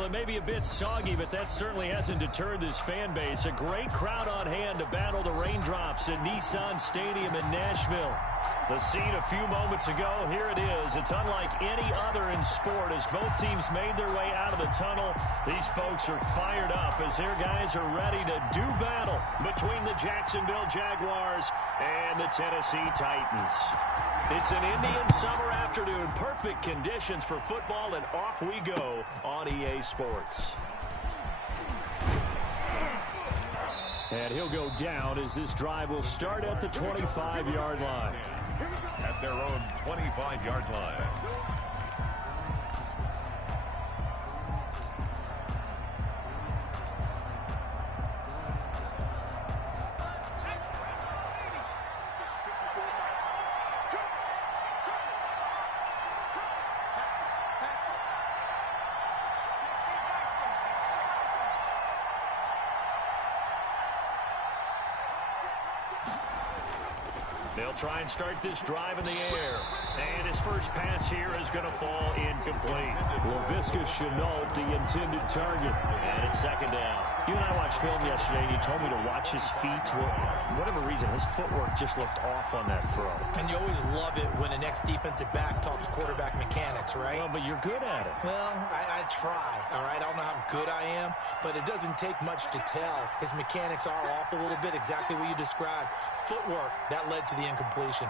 Well, it may be a bit soggy, but that certainly hasn't deterred this fan base. A great crowd on hand to battle the raindrops at Nissan Stadium in Nashville. The scene a few moments ago, here it is. It's unlike any other in sport as both teams made their way out of the tunnel. These folks are fired up as their guys are ready to do battle between the Jacksonville Jaguars and the Tennessee Titans. It's an Indian summer afternoon. Perfect conditions for football, and off we go on EA Sports. And he'll go down as this drive will start at the 25-yard line. At their own 25-yard line. They'll try and start this drive in the air. And his first pass here is going to fall incomplete. Laviska Shenault, the intended target. And it's second down. You and I watched film yesterday, and you told me to watch his feet. Well, for whatever reason, his footwork just looked off on that throw. And you always love it when the next defensive back talks quarterback mechanics, right? Well, but you're good at it. Well, I try, all right? I don't know how good I am, but it doesn't take much to tell. His mechanics are off a little bit, exactly what you described. Footwork, that led to the incompletion.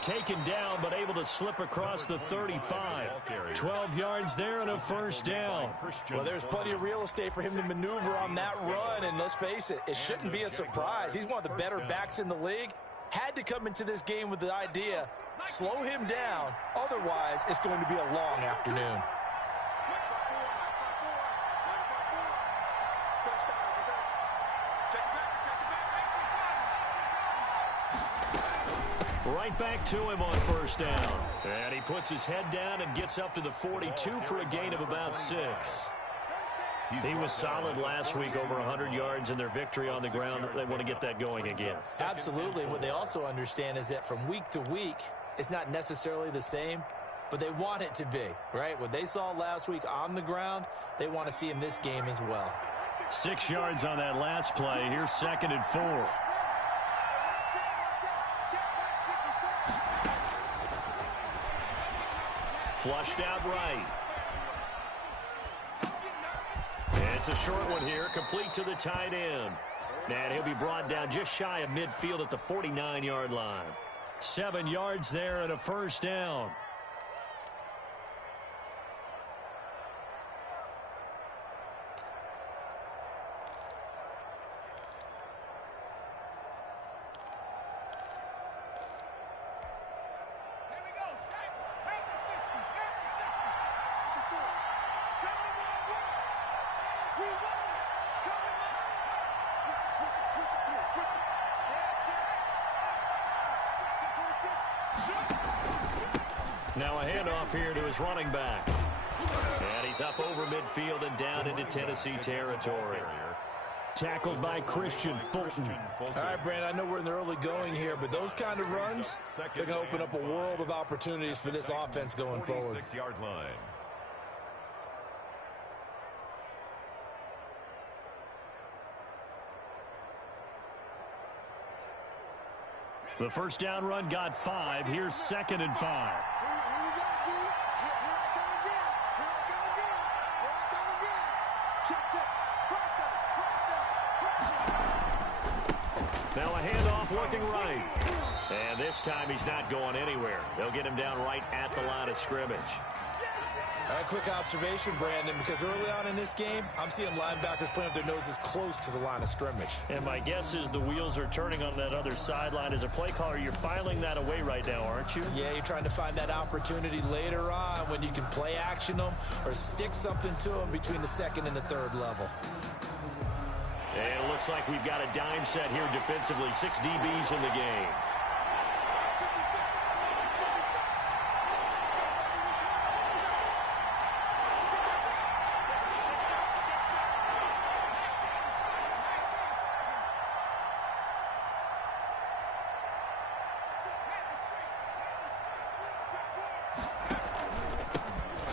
Taken down, but able to slip across the 35. 12 yards there and a first down. Well, there's plenty of real estate for him to maneuver on that run, and let's face it, it shouldn't be a surprise. He's one of the better backs in the league. Had to come into this game with the idea, slow him down, otherwise it's going to be a long afternoon. Right back to him on first down. And he puts his head down and gets up to the 42 for a gain of about 6. He was solid last week, over 100 yards in their victory on the ground. They want to get that going again. Absolutely. What they also understand is that from week to week, it's not necessarily the same, but they want it to be, right? What they saw last week on the ground, they want to see in this game as well. 6 yards on that last play. Here's 2nd and 4. Flushed out right. It's a short one here, complete to the tight end. And he'll be brought down just shy of midfield at the 49-yard line. 7 yards there and a first down. Now a handoff here to his running back. And he's up over midfield and down into Tennessee territory. Tackled by Christian Fulton. All right, Brand, I know we're in the early going here, but those kind of runs, they're going to open up a world of opportunities for this offense going forward. 46-yard line. The first down run got 5. Here's 2nd and 5. Now a handoff looking right. And this time he's not going anywhere. They'll get him down right at the line of scrimmage. All right, quick observation, Brandon, because early on in this game, I'm seeing linebackers playing with their noses close to the line of scrimmage. And my guess is the wheels are turning on that other sideline. As a play caller, you're filing that away right now, aren't you? Yeah, you're trying to find that opportunity later on when you can play action them or stick something to them between the 2nd and the 3rd level. And it looks like we've got a dime set here defensively. 6 DBs in the game.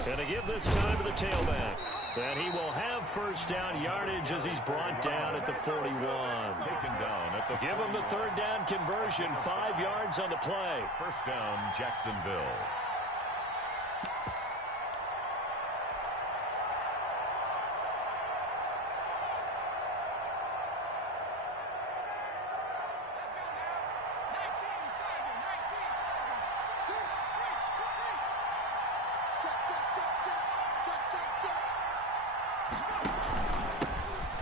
And to give this time to the tailback. And he will have first down yardage as he's brought down at the 41. Taken down at the Give him the third down conversion. 5 yards on the play. First down, Jacksonville.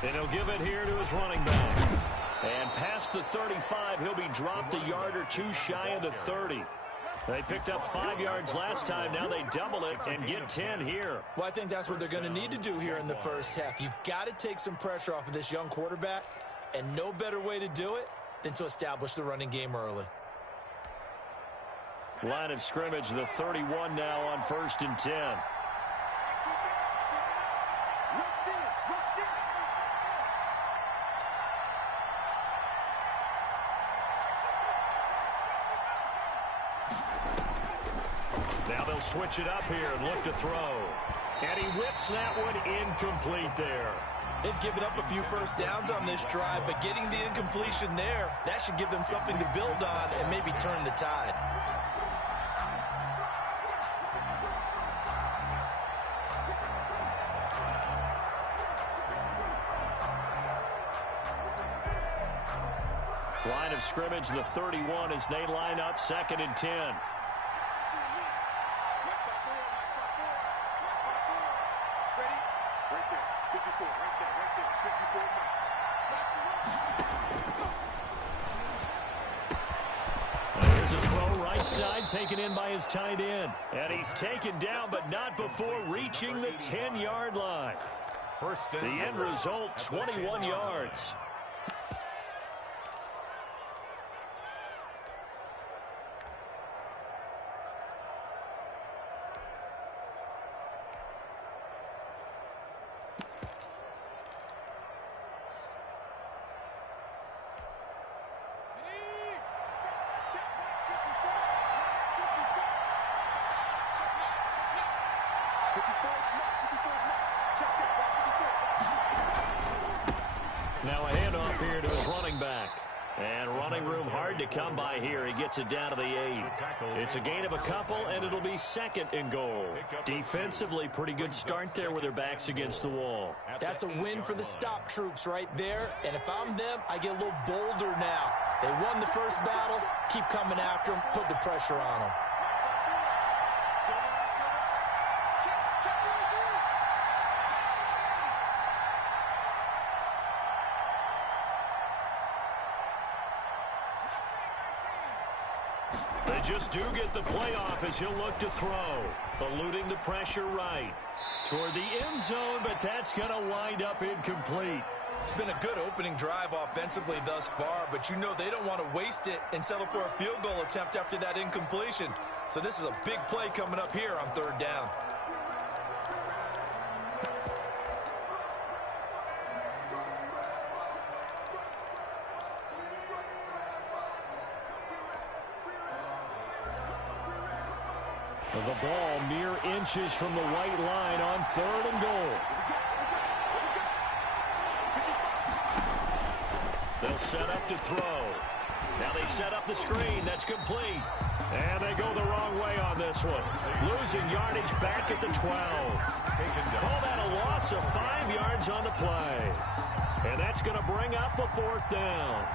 And he'll give it here to his running back. And past the 35, he'll be dropped a yard or two shy of the 30. They picked up 5 yards last time. Now they double it and get 10 here. Well, I think that's what they're going to need to do here in the first half. You've got to take some pressure off of this young quarterback, and no better way to do it than to establish the running game early. Line of scrimmage, the 31 now on 1st and 10. Now they'll switch it up here and look to throw. And he whips that one incomplete there. They've given up a few first downs on this drive, but getting the incompletion there, that should give them something to build on and maybe turn the tide. Line of scrimmage, the 31 as they line up 2nd and 10. There's a throw right side taken in by his tight end. And he's taken down, but not before reaching the 10-yard line. First The end result, 21 yards. Now a handoff here to his running back. And running room hard to come by here. He gets it down to the 8. It's a gain of a couple, and it'll be 2nd and goal. Defensively, pretty good start there with their backs against the wall. That's a win for the stop troops right there. And if I'm them, I get a little bolder now. They won the first battle. Keep coming after them. Put the pressure on them. They just do get the playoff as he'll look to throw. Eluding the pressure right. Toward the end zone, but that's going to wind up incomplete. It's been a good opening drive offensively thus far, but you know they don't want to waste it and settle for a field goal attempt after that incompletion. So this is a big play coming up here on 3rd down. The ball mere inches from the white line on 3rd and goal. They'll set up to throw. Now they set up the screen. That's complete. And they go the wrong way on this one. Losing yardage back at the 12. Call that a loss of 5 yards on the play. And that's going to bring up a 4th down.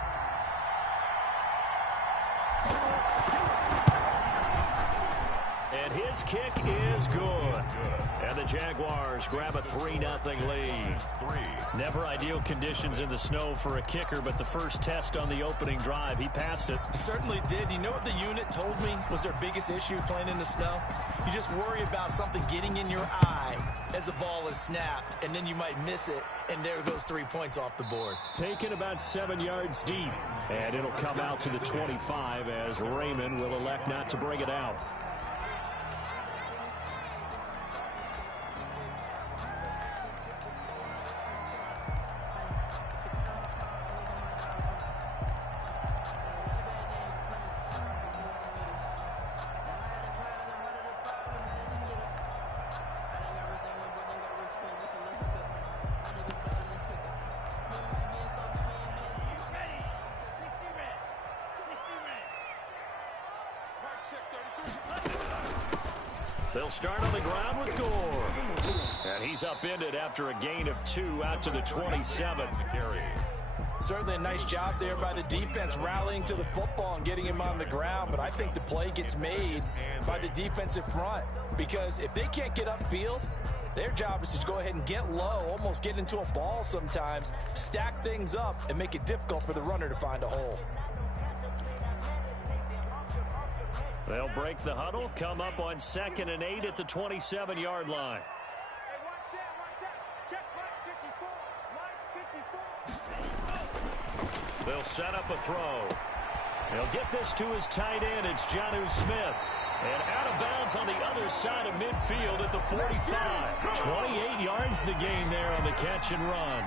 And his kick is good. And the Jaguars grab a 3-0 lead. Never ideal conditions in the snow for a kicker, but the first test on the opening drive, he passed it. He certainly did. You know what the unit told me was their biggest issue playing in the snow? You just worry about something getting in your eye as the ball is snapped, and then you might miss it, and there goes 3 points off the board. Taken about 7 yards deep, and it'll come out to the 25 as Raymond will elect not to bring it out. They'll start on the ground with Gore. And he's upended after a gain of 2 out to the 27. Certainly a nice job there by the defense rallying to the football and getting him on the ground. But I think the play gets made by the defensive front. Because if they can't get upfield, their job is to go ahead and get low, almost get into a ball sometimes, stack things up, and make it difficult for the runner to find a hole. They'll break the huddle, come up on 2nd and 8 at the 27-yard line. They'll set up a throw. He'll get this to his tight end. It's Jonnu Smith. And out of bounds on the other side of midfield at the 45. 28 yards the gain there on the catch and run.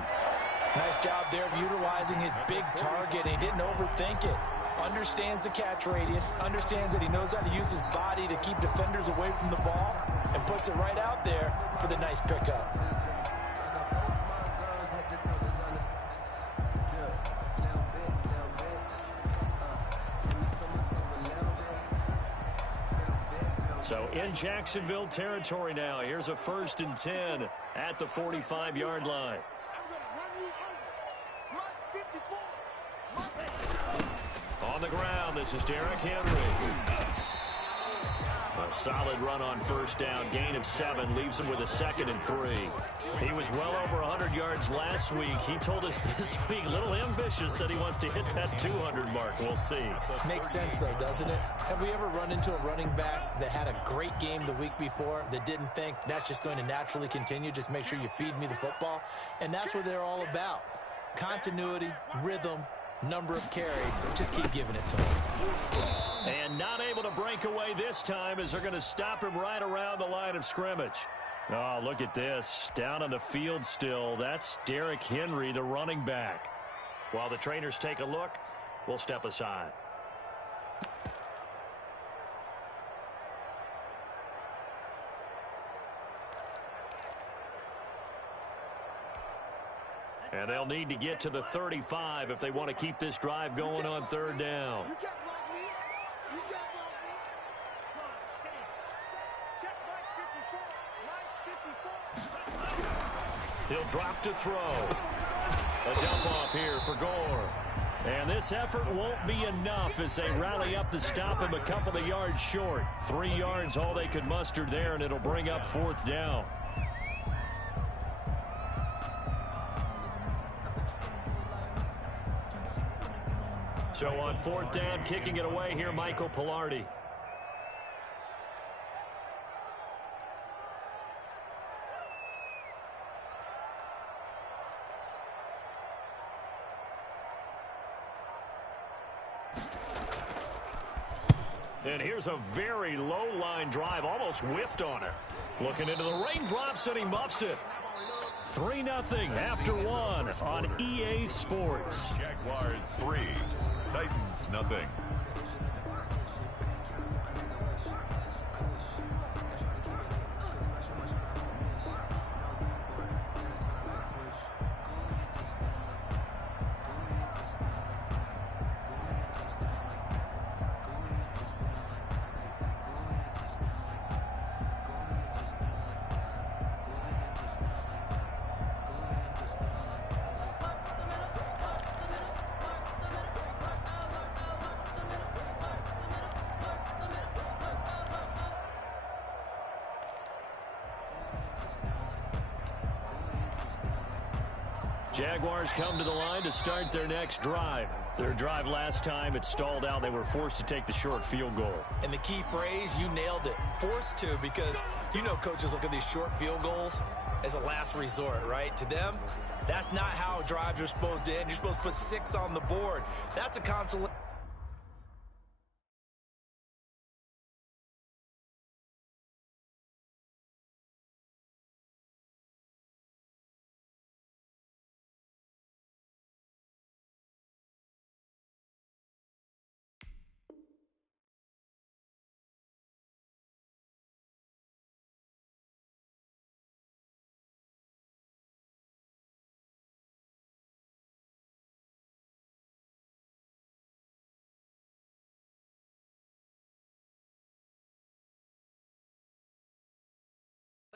Nice job there of utilizing his big target. He didn't overthink it. Understands the catch radius, understands that he knows how to use his body to keep defenders away from the ball, and puts it right out there for the nice pickup. So in Jacksonville territory now. Here's a 1st and 10 at the 45-yard line. On the ground, this is Derrick Henry. A solid run on 1st down. Gain of 7 leaves him with a 2nd and 3. He was well over 100 yards last week. He told us this week, a little ambitious, that he wants to hit that 200 mark. We'll see. Makes sense, though, doesn't it? Have we ever run into a running back that had a great game the week before that didn't think that's just going to naturally continue? Just make sure you feed me the football. And that's what they're all about. Continuity, rhythm, number of carries. Just keep giving it to him. And not able to break away this time as they're going to stop him right around the line of scrimmage. Oh, look at this. Down on the field still. That's Derrick Henry, the running back. While the trainers take a look, we'll step aside. And they'll need to get to the 35 if they want to keep this drive going on 3rd down. He'll drop to throw. A dump off here for Gore. And this effort won't be enough as they rally up to stop him a couple of yards short. 3 yards all they could muster there, and it'll bring up 4th down. So on 4th down, kicking it away here, Michael Pilardi. And here's a very low line drive, almost whiffed on it. Looking into the raindrops, and he muffs it. 3-0 after 1 on EA Sports. Jaguars 3, Titans nothing. Jaguars come to the line to start their next drive. Their drive last time, it stalled out. They were forced to take the short field goal. And the key phrase, you nailed it. Forced to, because you know coaches look at these short field goals as a last resort, right? To them, that's not how drives are supposed to end. You're supposed to put 6 on the board. That's a consolation.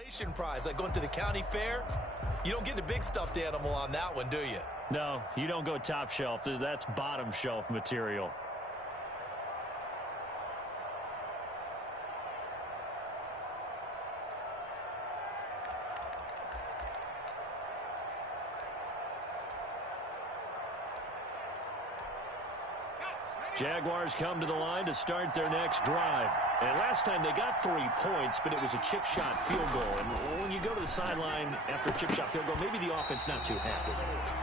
Consolation prize, like going to the county fair. You don't get the big stuffed animal on that one, do you? No, you don't go top shelf. That's bottom shelf material. Jaguars come to the line to start their next drive. And last time they got 3 points, but it was a chip shot field goal. And when you go to the sideline after a chip shot field goal, maybe the offense not too happy.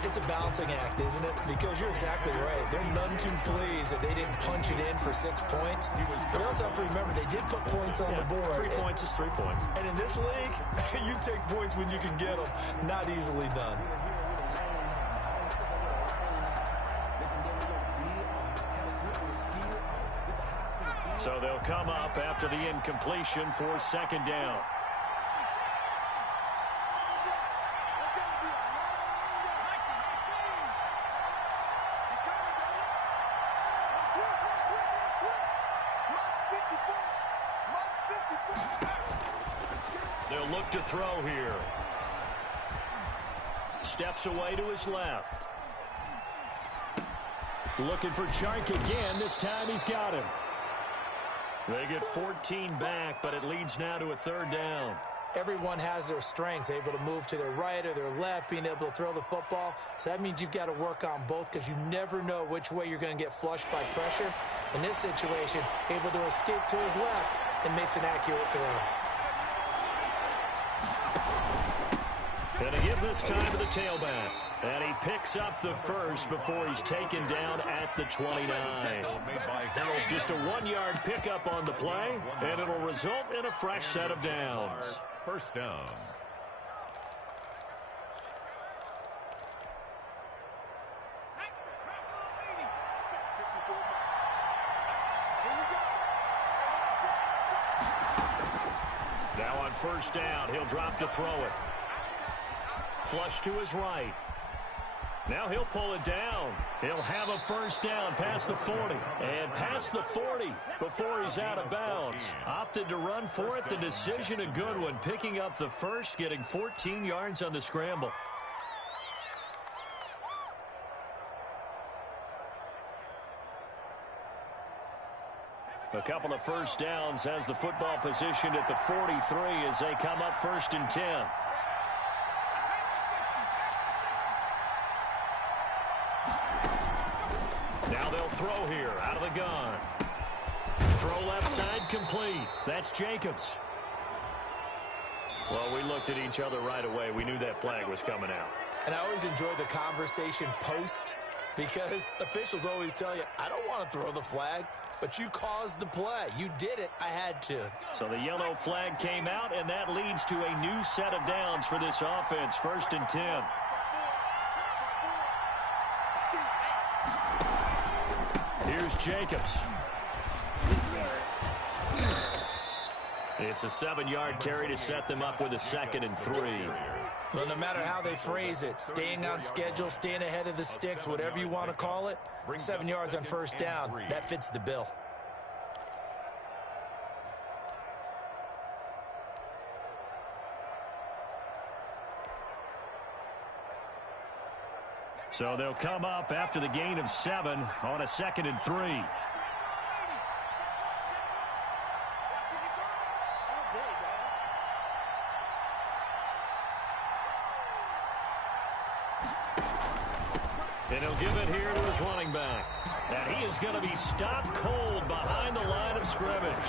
It's a balancing act, isn't it? Because you're exactly right. They're none too pleased that they didn't punch it in for 6 points. But you also have to remember they did put points on the board. 3 points is 3 points. And in this league, you take points when you can get them. Not easily done. So they'll come up after the incompletion for second down. They'll look to throw here. Steps away to his left. Looking for Chark again. This time he's got him. They get 14 back, but it leads now to a third down. Everyone has their strengths, able to move to their right or their left, being able to throw the football. So that means you've got to work on both because you never know which way you're going to get flushed by pressure. In this situation, able to escape to his left and makes an accurate throw. Gonna give this time to the tailback. And he picks up the first before he's taken down at the 29. Just a 1-yard pickup on the play, and it'll result in a fresh set of downs. First down. Now on first down, he'll drop to throw it. Flush to his right. Now he'll pull it down. He'll have a first down past the 40. And past the 40 before he's out of bounds. Opted to run for it. The decision a good one. Picking up the first, getting 14 yards on the scramble. A couple of first downs has the football positioned at the 43 as they come up first and 10. Now they'll throw here out of the gun. Throw left side complete. That's Jacobs. Well, we looked at each other right away. We knew that flag was coming out. And I always enjoy the conversation post because officials always tell you, I don't want to throw the flag, but you caused the play. You did it. I had to. So the yellow flag came out, and that leads to a new set of downs for this offense. First and 10. Here's Jacobs. It's a 7-yard carry to set them up with a 2nd and 3. Well, no matter how they phrase it, staying on schedule, staying ahead of the sticks, whatever you want to call it, 7 yards on first down, that fits the bill. So they'll come up after the gain of 7 on a 2nd and 3. And he'll give it here to his running back. And he is going to be stopped cold behind the line of scrimmage.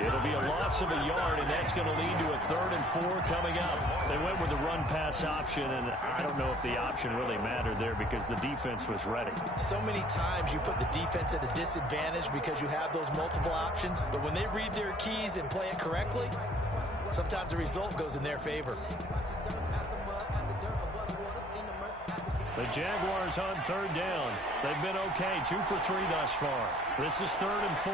It'll be a loss of a yard, and that's going to lead to a 3rd and 4 coming up. They went with the run-pass option, and I don't know if the option really mattered there because the defense was ready. So many times you put the defense at a disadvantage because you have those multiple options, but when they read their keys and play it correctly, sometimes the result goes in their favor. The Jaguars on 3rd down. They've been okay, 2 for 3 thus far. This is 3rd and 4.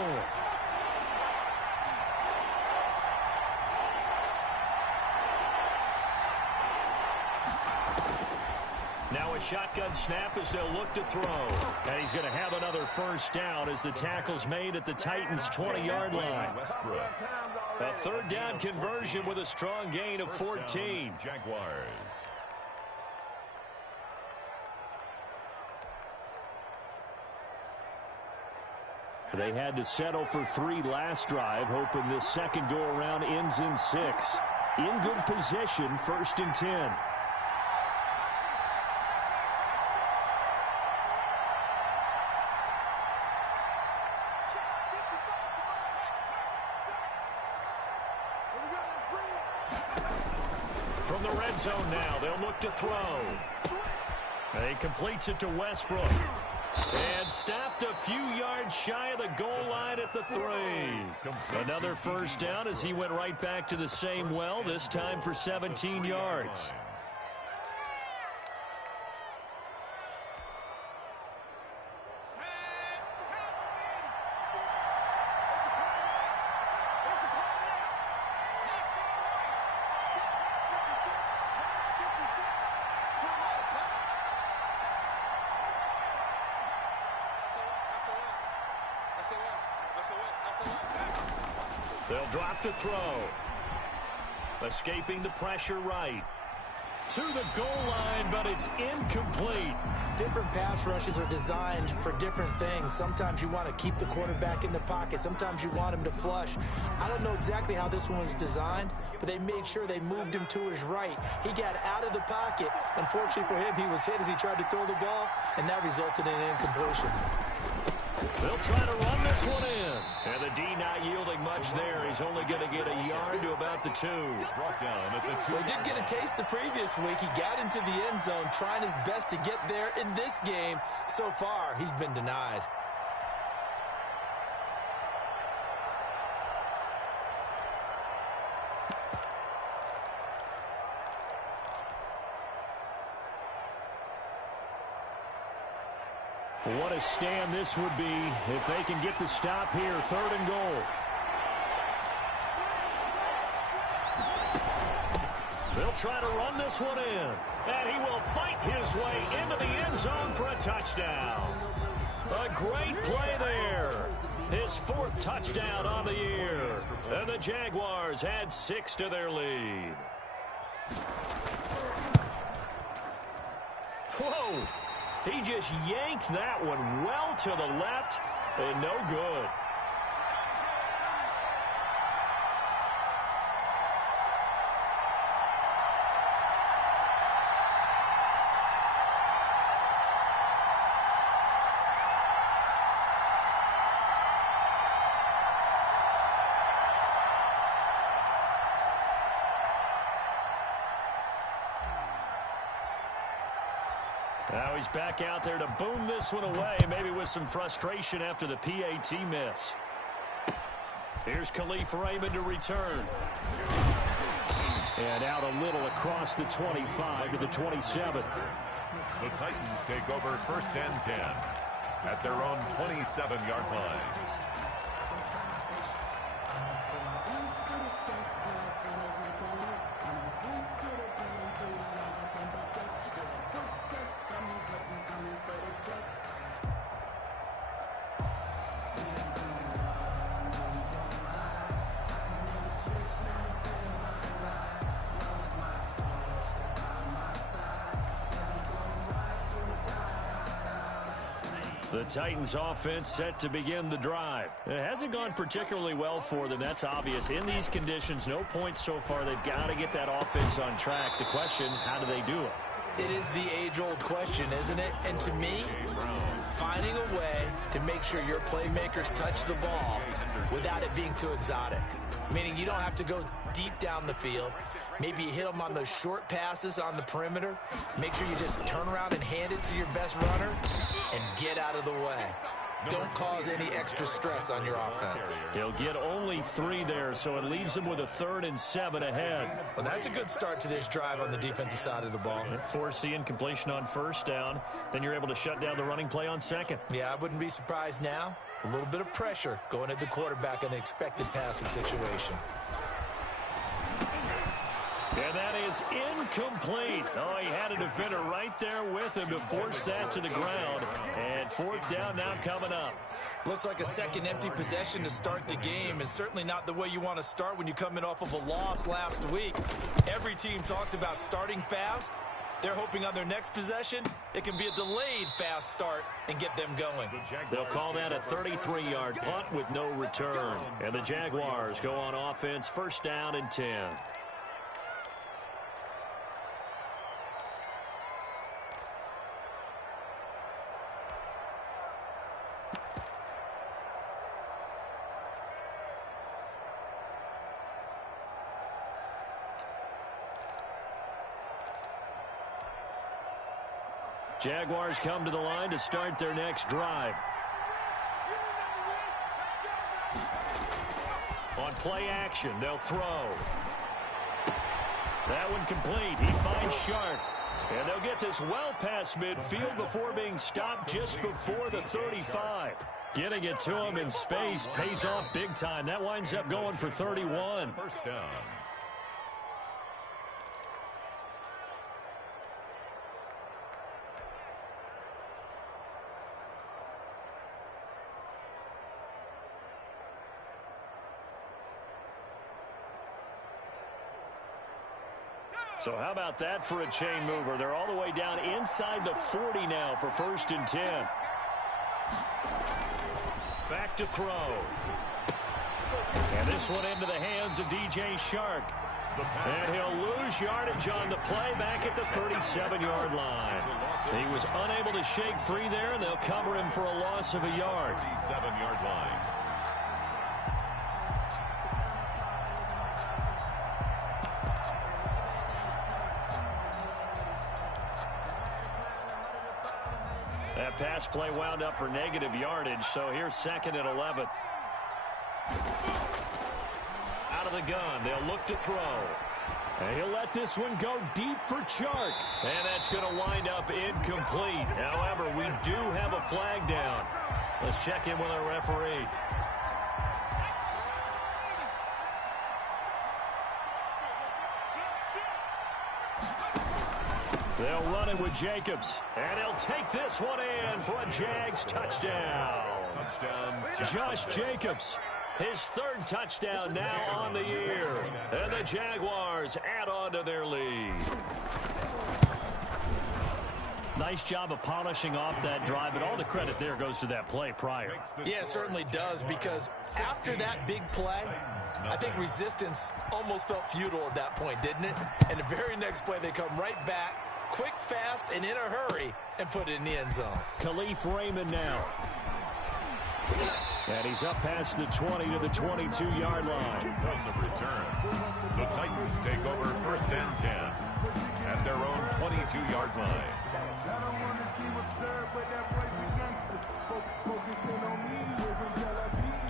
Now a shotgun snap as they'll look to throw. And he's going to have another first down as the tackle's made at the Titans' 20-yard line. A third down conversion with a strong gain of 14. Jaguars. They had to settle for 3 last drive, hoping this second go-around ends in 6. In good position, 1st and 10. From the red zone now, they'll look to throw. He completes it to Westbrook. And stopped a few yards shy of the goal line at the 3. Another first down as he went right back to the same well, this time for 17 yards. They'll drop to throw. Escaping the pressure right. To the goal line, but it's incomplete. Different pass rushes are designed for different things. Sometimes you want to keep the quarterback in the pocket. Sometimes you want him to flush. I don't know exactly how this one was designed, but they made sure they moved him to his right. He got out of the pocket. Unfortunately for him, he was hit as he tried to throw the ball, and that resulted in an incompletion. They'll try to run this one in. And the D not yielding much there. He's only going to get a yard to about the 2. Brought down at the 2. Well, he did get a taste the previous week. He got into the end zone trying his best to get there in this game. So far, he's been denied. What a stand this would be if they can get the stop here. 3rd and goal. They'll try to run this one in. And he will fight his way into the end zone for a touchdown. A great play there. His 4th touchdown on the year. And the Jaguars add 6 to their lead. Whoa! He just yanked that one well to the left and no good. Now he's back out there to boom this one away, maybe with some frustration after the PAT miss. Here's Khalif Raymond to return. And out a little across the 25 to the 27. The Titans take over 1st and 10 at their own 27-yard line. The Titans offense set to begin the drive. It hasn't gone particularly well for them. That's obvious. In these conditions, no points so far. They've got to get that offense on track. The question, how do they do it? It is the age-old question, isn't it? And to me, finding a way to make sure your playmakers touch the ball without it being too exotic. Meaning you don't have to go deep down the field. Maybe you hit them on those short passes on the perimeter. Make sure you just turn around and hand it to your best runner and get out of the way. Don't cause any extra stress on your offense. He'll get only 3 there, so it leaves him with a 3rd and 7 ahead. Well, that's a good start to this drive on the defensive side of the ball. Force the incompletion on 1st down. Then you're able to shut down the running play on 2nd. Yeah, I wouldn't be surprised now. A little bit of pressure going at the quarterback in an expected passing situation. And that is incomplete. Oh, he had a defender right there with him to force that to the ground. And fourth down now coming up. Looks like a second empty possession to start the game, and certainly not the way you want to start when you come in off of a loss last week. Every team talks about starting fast. They're hoping on their next possession, it can be a delayed fast start and get them going. They'll call that a 33-yard punt with no return. And the Jaguars go on offense, first down and 10. Jaguars come to the line to start their next drive. On play action, they'll throw. That one complete. He finds Shark. And they'll get this well past midfield before being stopped just before the 35. Getting it to him in space pays off big time. That winds up going for 31. First down. So how about that for a chain mover? They're all the way down inside the 40 now for first and 10. Back to throw. And this one into the hands of DJ Shark. And he'll lose yardage on the play back at the 37-yard line. He was unable to shake free there, and they'll cover him for a loss of a yard. 37-yard line. That pass play wound up for negative yardage, so here's second and 11. Out of the gun, they'll look to throw. And he'll let this one go deep for Chark. And that's going to wind up incomplete. However, we do have a flag down. Let's check in with our referee. They'll run it with Jacobs. And he'll take this one in for a Jags touchdown. Josh Jacobs, his third touchdown now on the year. And the Jaguars add on to their lead. Nice job of polishing off that drive, but all the credit there goes to that play prior. Yeah, it certainly does, because after that big play, I think resistance almost felt futile at that point, didn't it? And the very next play, they come right back, quick, fast, and in a hurry, and put it in the end zone. Khalif Raymond now. And he's up past the 20 to the 22-yard line. On the return, the Titans take over first and 10 at their own 22-yard line. I don't want to see what's served, but that boy's a gangster. Focusing on me, we're from Tel Aviv.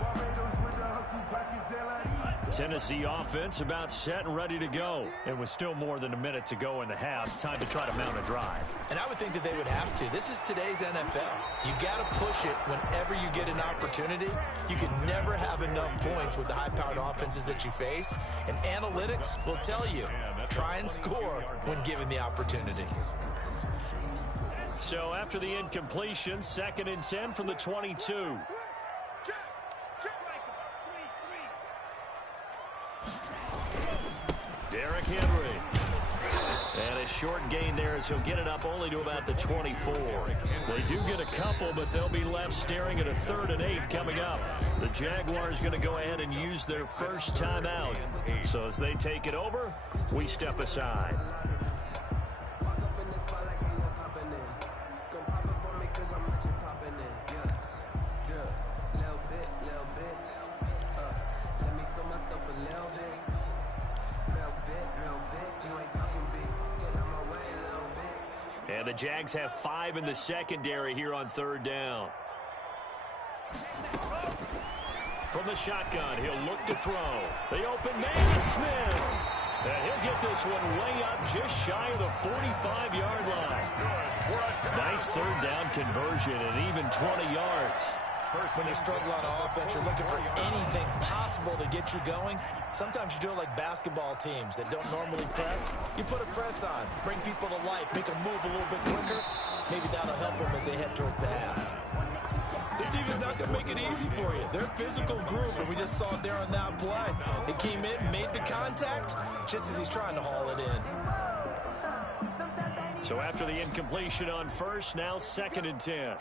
Barbados with the hustle, pockets LID. Tennessee offense about set and ready to go. And with still more than a minute to go in the half, time to try to mount a drive. And I would think that they would have to. This is today's NFL. You got to push it whenever you get an opportunity. You can never have enough points with the high-powered offenses that you face. And analytics will tell you, try and score when given the opportunity. So after the incompletion, second and 10 from the 22. Derrick Henry. And a short gain there as he'll get it up only to about the 24. They do get a couple, but they'll be left staring at a 3rd and 8 coming up. The Jaguars going to go ahead and use their first timeout. So as they take it over, we step aside. And the Jags have 5 in the secondary here on 3rd down. From the shotgun, he'll look to throw. The open man is Smith. And he'll get this one way up just shy of the 45-yard line. Nice 3rd down conversion and even 20 yards. When you struggle on offense, you're looking for anything possible to get you going. Sometimes you do it like basketball teams that don't normally press. You put a press on, bring people to life, make them move a little bit quicker. Maybe that'll help them as they head towards the half. This defense is not going to make it easy for you. They're a physical group, and we just saw it there on that play. He came in, made the contact, just as he's trying to haul it in. So after the incompletion on first, now 2nd and 10.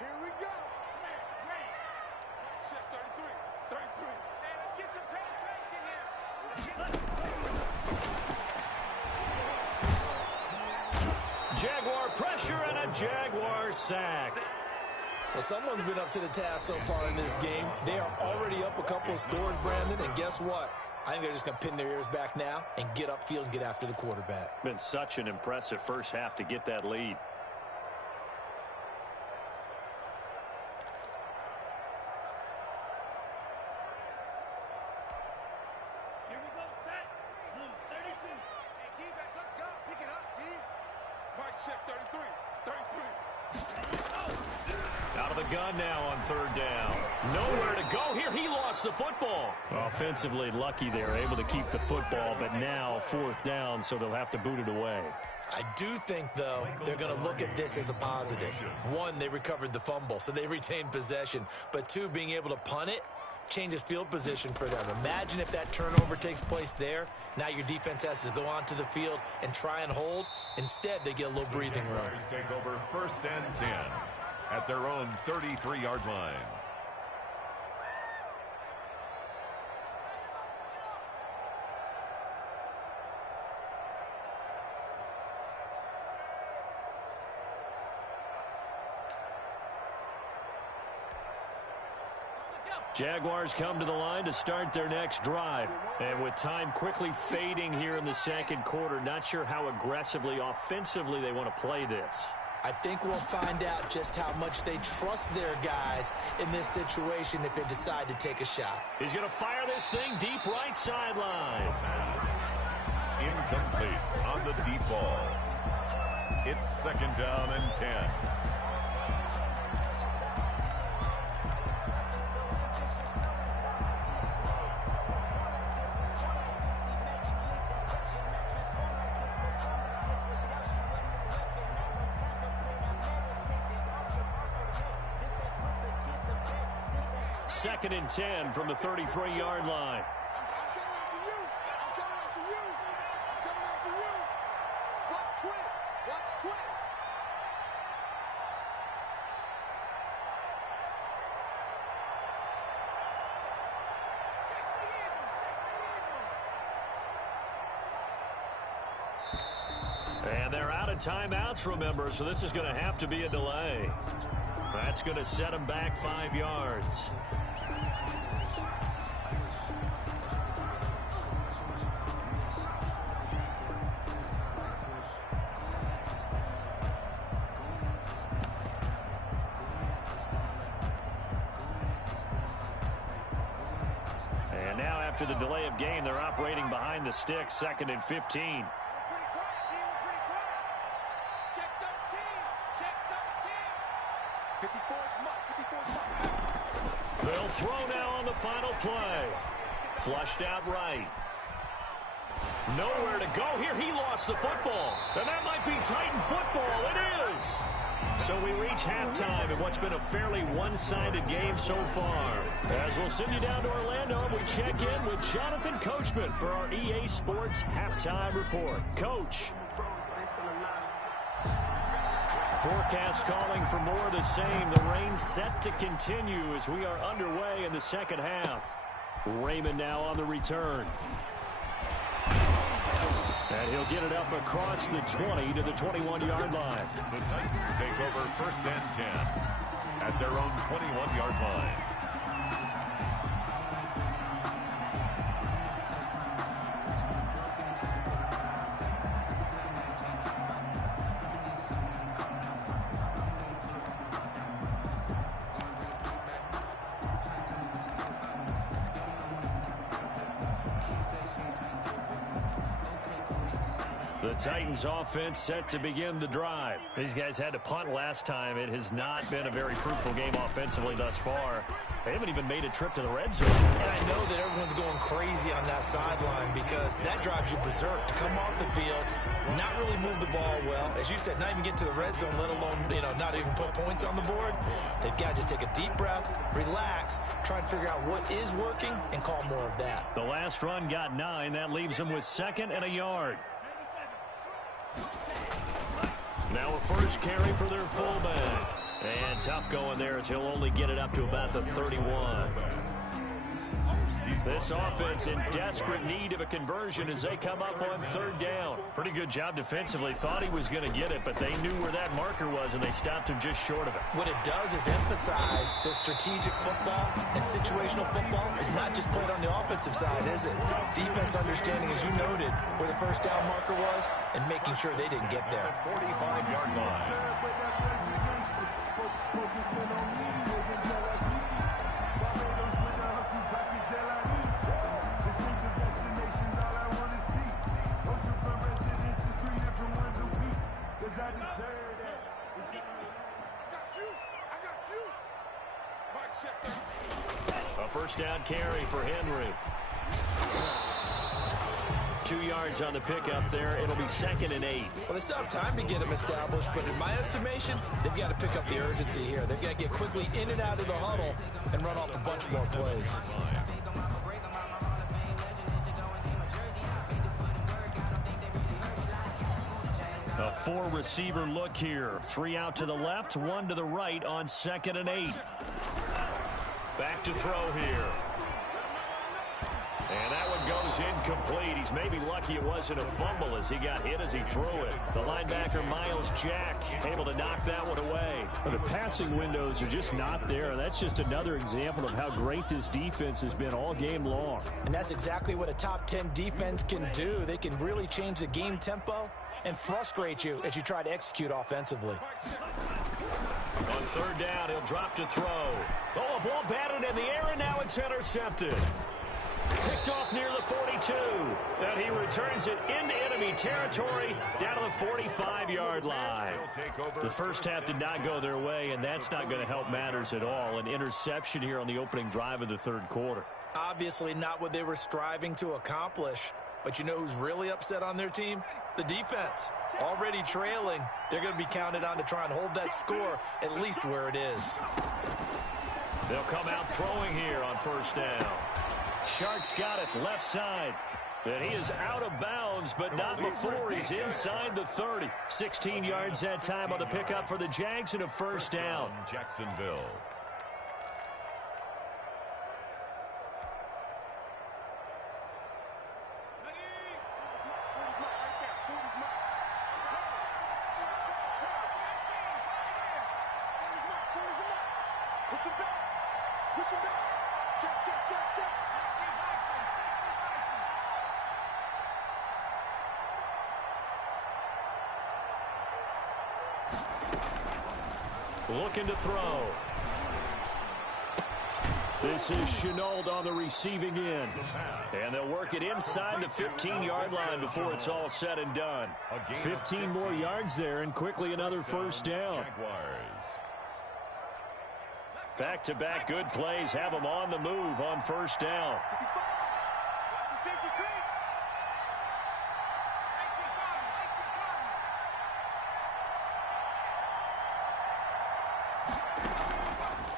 Jaguar pressure and a Jaguar sack. Well, someone's been up to the task so far in this game. They are already up a couple of scores, Brandon, and guess what? I think they're just going to pin their ears back now and get upfield and get after the quarterback. Been such an impressive first half to get that lead. Here we go, set. Blue, 32. Hey, D-back, let's go. Pick it up, D. Mike, check 33. 33. Out of the gun now on 3rd down. Nowhere to go here. He lost the football. Offensively lucky they're able to keep the football, but now 4th down, so they'll have to boot it away. I do think, though, they're going to look at this as a positive. 1, they recovered the fumble, so they retained possession. But 2, being able to punt it changes field position for them. Imagine if that turnover takes place there. Now your defense has to go onto the field and try and hold. Instead, they get a little breathing room. Take over 1st and 10 at their own 33-yard line. Jaguars come to the line to start their next drive. And with time quickly fading here in the 2nd quarter, not sure how aggressively, offensively they want to play this. I think we'll find out just how much they trust their guys in this situation if they decide to take a shot. He's going to fire this thing deep right sideline. Incomplete on the deep ball. It's 2nd down and 10. Second and 10 from the 33-yard line. I'm coming after you. I'm coming after you. I'm coming after you. Watch twins. Watch twins. And they're out of timeouts, remember, so this is going to have to be a delay. That's going to set them back 5 yards. And now after the delay of game, they're operating behind the sticks, 2nd and 15. They'll throw now on the final play. Flushed out right. Nowhere to go here. He lost the football. And that might be Titan football. It is. So we reach halftime in what's been a fairly one-sided game so far. As we'll send you down to Orlando, we check in with Jonathan Coachman for our EA Sports Halftime Report. Coach. Forecast calling for more of the same. The rain set to continue as we are underway in the 2nd half. Raymond now on the return. And he'll get it up across the 20 to the 21-yard line. The Titans take over 1st and 10 at their own 21-yard line. The Titans offense set to begin the drive. These guys had to punt last time. It has not been a very fruitful game offensively thus far. They haven't even made a trip to the red zone. And I know that everyone's going crazy on that sideline because that drives you berserk to come off the field, not really move the ball well. As you said, not even get to the red zone, let alone, not even put points on the board. They've got to just take a deep breath, relax, try and figure out what is working, and call more of that. The last run got 9. That leaves them with 2nd and a yard. Now a first carry for their fullback. And tough going there as he'll only get it up to about the 31. This offense in desperate need of a conversion as they come up on 3rd down. Pretty good job defensively. Thought he was going to get it, but they knew where that marker was, and they stopped him just short of it. What it does is emphasize that strategic football and situational football is not just played on the offensive side, is it? Defense understanding, as you noted, where the first down marker was and making sure they didn't get there. 45-yard line. A first down carry for Henry. 2 yards on the pickup there. It'll be 2nd and 8. Well, they still have time to get them established, but in my estimation, they've got to pick up the urgency here. They've got to get quickly in and out of the huddle and run off a bunch more plays. A 4-receiver look here. 3 out to the left, 1 to the right on 2nd and 8. Back to throw here. And that one goes incomplete. He's maybe lucky it wasn't a fumble as he got hit as he threw it. The linebacker, Miles Jack, able to knock that one away. But the passing windows are just not there. That's just another example of how great this defense has been all game long. And that's exactly what a top 10 defense can do. They can really change the game tempo and frustrate you as you try to execute offensively. On 3rd down, he'll drop to throw. Oh, a ball batted in the air, and now it's intercepted. Picked off near the 42. And he returns it into enemy territory down to the 45-yard line. The first half did not go their way, and that's not going to help matters at all. An interception here on the opening drive of the 3rd quarter. Obviously not what they were striving to accomplish. But you know who's really upset on their team? The defense. Already trailing. They're going to be counted on to try and hold that score at least where it is. They'll come out throwing here on 1st down. Shark's got it left side. And he is out of bounds, but not before he's inside the 30. 16 yards that time on the pickup for the Jags and a 1st down. Jacksonville. Looking to throw. This is Chenault on the receiving end. And they'll work it inside the 15-yard line before it's all said and done. 15 more yards there, and quickly another 1st down. Back-to-back good plays have them on the move on 1st down.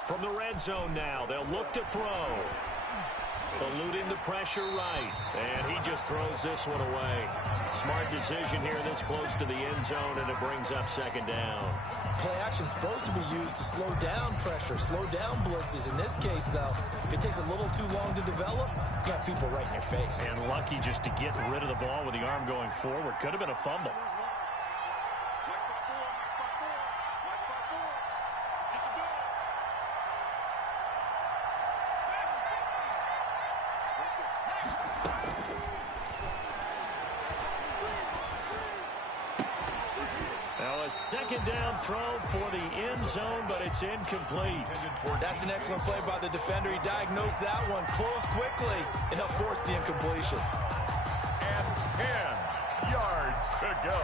From the red zone now, they'll look to throw. Eluding the pressure right. And he just throws this one away. Smart decision here this close to the end zone, and it brings up 2nd down. Play action is supposed to be used to slow down pressure, slow down blitzes. In this case, though, if it takes a little too long to develop, you got people right in your face. And lucky just to get rid of the ball with the arm going forward. Could have been a fumble. Now a 2nd down throw for the end zone, but it's incomplete. That's an excellent play by the defender. He diagnosed that one, closed quickly, and helped force the incompletion. And 10 yards to go.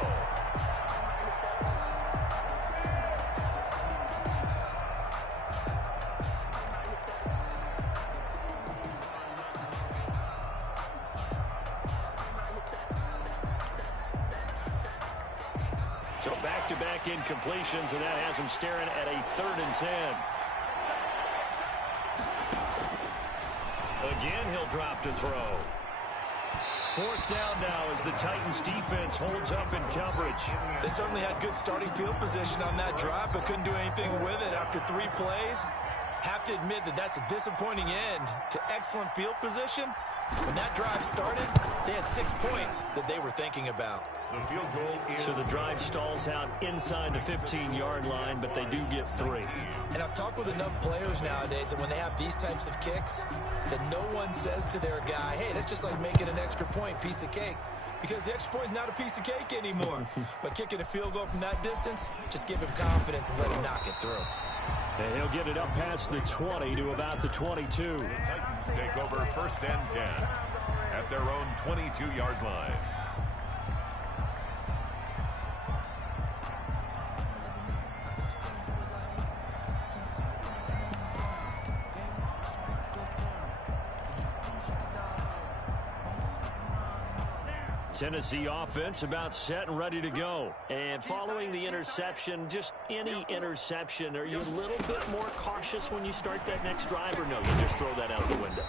So back-to-back incompletions, and that has him staring at a 3rd and 10. Again, he'll drop to throw. 4th down now as the Titans defense holds up in coverage. They certainly had good starting field position on that drive, but couldn't do anything with it after 3 plays. Have to admit that that's a disappointing end to excellent field position. When that drive started, they had 6 points that they were thinking about. The field goal is... So the drive stalls out inside the 15-yard line, but they do get 3. And I've talked with enough players nowadays that when they have these types of kicks, that no one says to their guy, hey, that's just like making an extra point, piece of cake. Because the extra point is not a piece of cake anymore. But kicking a field goal from that distance, just give him confidence and let him knock it through. And he'll get it up past the 20 to about the 22. The Titans take over 1st and 10 at their own 22-yard line. Tennessee offense about set and ready to go. And following the interception, just any interception, are you a little bit more cautious when you start that next drive, or no, you just throw that out the window?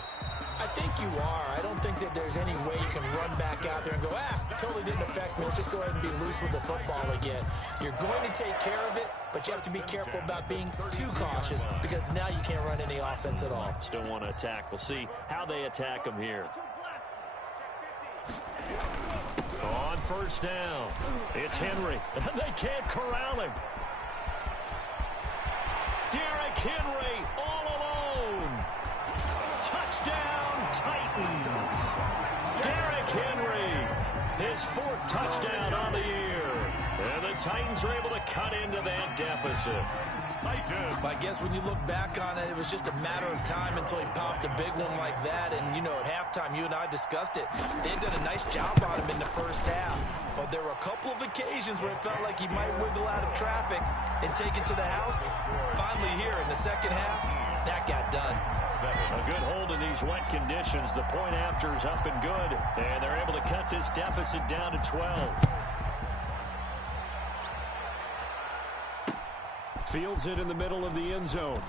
I think you are. I don't think that there's any way you can run back out there and go, totally didn't affect me. Let's just go ahead and be loose with the football again. You're going to take care of it, but you have to be careful about being too cautious because now you can't run any offense at all. Still want to attack. We'll see how they attack them here. On 1st down, it's Henry. They can't corral him. Derrick Henry all alone. Touchdown, Titans. Derrick Henry, his 4th touchdown on the year. And the Titans are able to cut into that deficit. I guess when you look back on it, it was just a matter of time until he popped a big one like that. And, you know, at halftime, you and I discussed it. They had done a nice job on him in the 1st half. But there were a couple of occasions where it felt like he might wiggle out of traffic and take it to the house. Finally here in the 2nd half, that got done. A good hold in these wet conditions. The point after is up and good. And they're able to cut this deficit down to 12. Fields it in the middle of the end zone.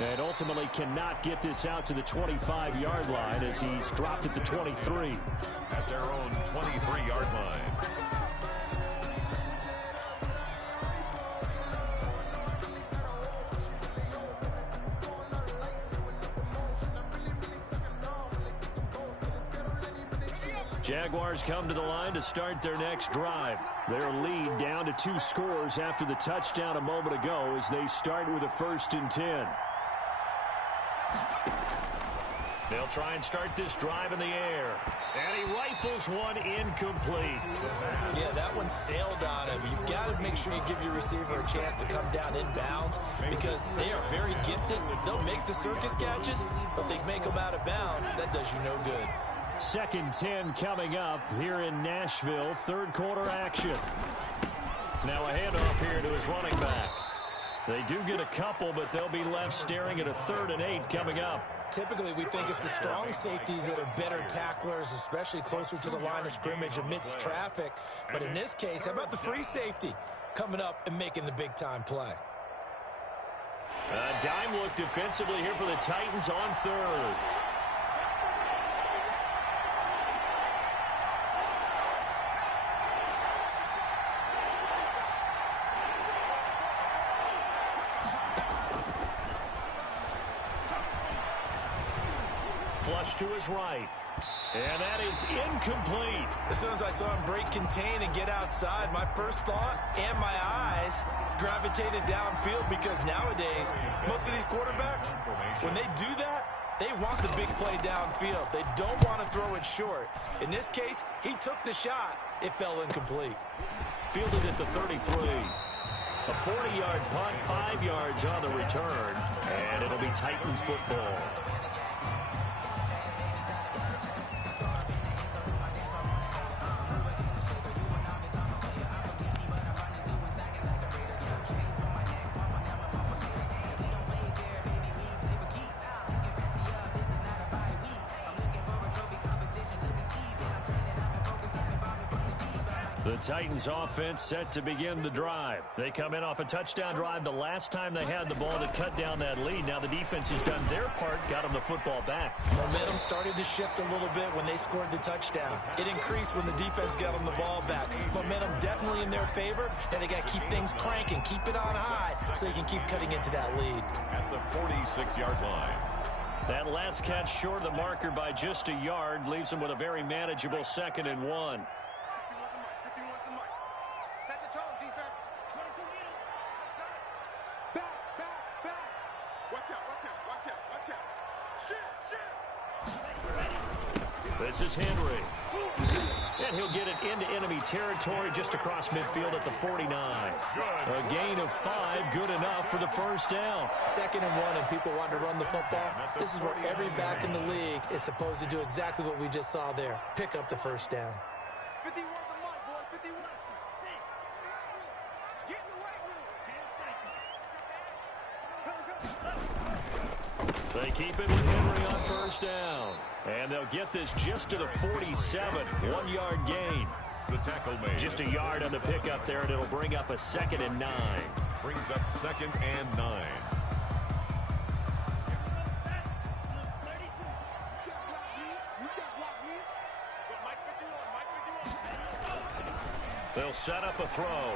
And ultimately cannot get this out to the 25-yard line as he's dropped at the 23. At their own 23-yard line. Jaguars come to the line to start their next drive. Their lead down to 2 scores after the touchdown a moment ago as they start with a 1st and 10. They'll try and start this drive in the air. And he rifles one incomplete. Yeah, that one sailed on him. You've got to make sure you give your receiver a chance to come down inbounds because they are very gifted. They'll make the circus catches, but they make them out of bounds. That does you no good. 2nd 10 coming up here in Nashville. 3rd quarter action. Now a handoff here to his running back. They do get a couple, but they'll be left staring at a 3rd and 8 coming up. Typically, we think it's the strong safeties that are better tacklers, especially closer to the line of scrimmage amidst traffic. But in this case, how about the free safety coming up and making the big-time play? A dime look defensively here for the Titans on 3rd. Flush to his right. And that is incomplete. As soon as I saw him break contain and get outside, my first thought and my eyes gravitated downfield because nowadays, most of these quarterbacks, when they do that, they want the big play downfield. They don't want to throw it short. In this case, he took the shot. It fell incomplete. Fielded at the 33. A 40-yard punt, 5 yards on the return. And it'll be Titan football. The Titans offense set to begin the drive. They come in off a touchdown drive the last time they had the ball to cut down that lead. Now the defense has done their part, got them the football back. Momentum started to shift a little bit when they scored the touchdown. It increased when the defense got them the ball back. Momentum definitely in their favor, and they got to keep things cranking, keep it on high so they can keep cutting into that lead. At the 46-yard line. That last catch short of the marker by just a yard leaves them with a very manageable 2nd and 1. This is Henry. And he'll get it into enemy territory just across midfield at the 49. A gain of 5, good enough for the first down. 2nd and 1, and people want to run the football. This is where every back in the league is supposed to do exactly what we just saw there. Pick up the first down. 51 the mic, boy. 51. Get in the right room. They keep it with Henry on first down. And they'll get this just to the 47. 1-yard gain. The tackle made. Just a yard on the pickup there, and it'll bring up a 2nd and 9. Brings up 2nd and 9. They'll set up a throw.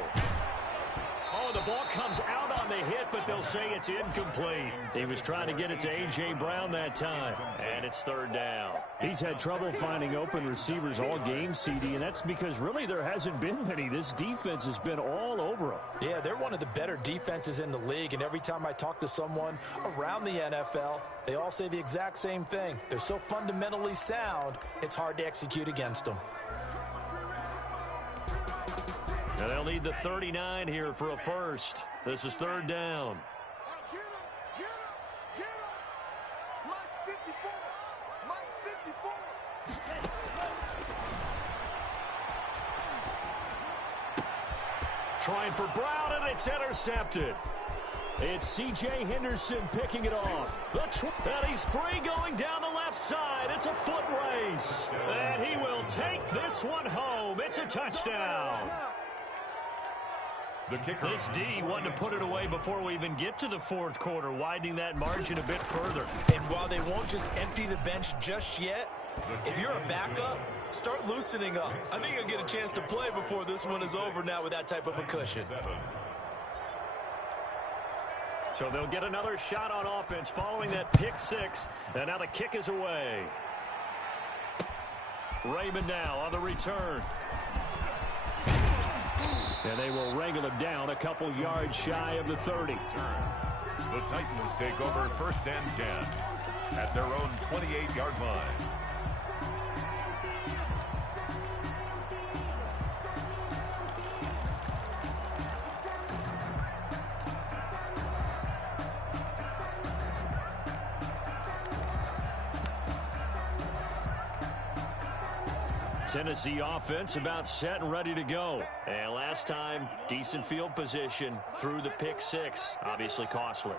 Oh, the ball comes out on the hit, but they'll say it's incomplete. He was trying to get it to A.J. Brown that time, and it's 3rd down. He's had trouble finding open receivers all game, CD, and that's because really there hasn't been many. This defense has been all over him. Yeah, they're one of the better defenses in the league, and every time I talk to someone around the NFL, they all say the exact same thing. They're so fundamentally sound, it's hard to execute against them. And they'll need the 39 here for a first. This is 3rd down. Get him. Mike 54. Mike 54. Trying for Brown, and it's intercepted. It's C.J. Henderson picking it off. And he's free going down the left side. It's a foot race. And he will take this one home. It's a touchdown. The kicker. This D wanting to put it away before we even get to the 4th quarter, widening that margin a bit further. And while they won't just empty the bench just yet, if you're a backup, start loosening up. I think you'll get a chance to play before this one is over now with that type of a cushion. So they'll get another shot on offense following that pick 6, and now the kick is away. Raymond now on the return. And they will wrangle him down a couple yards shy of the 30. The Titans take over 1st and 10 at their own 28-yard line. Tennessee offense about set and ready to go. And last time, decent field position through the pick 6. Obviously costly.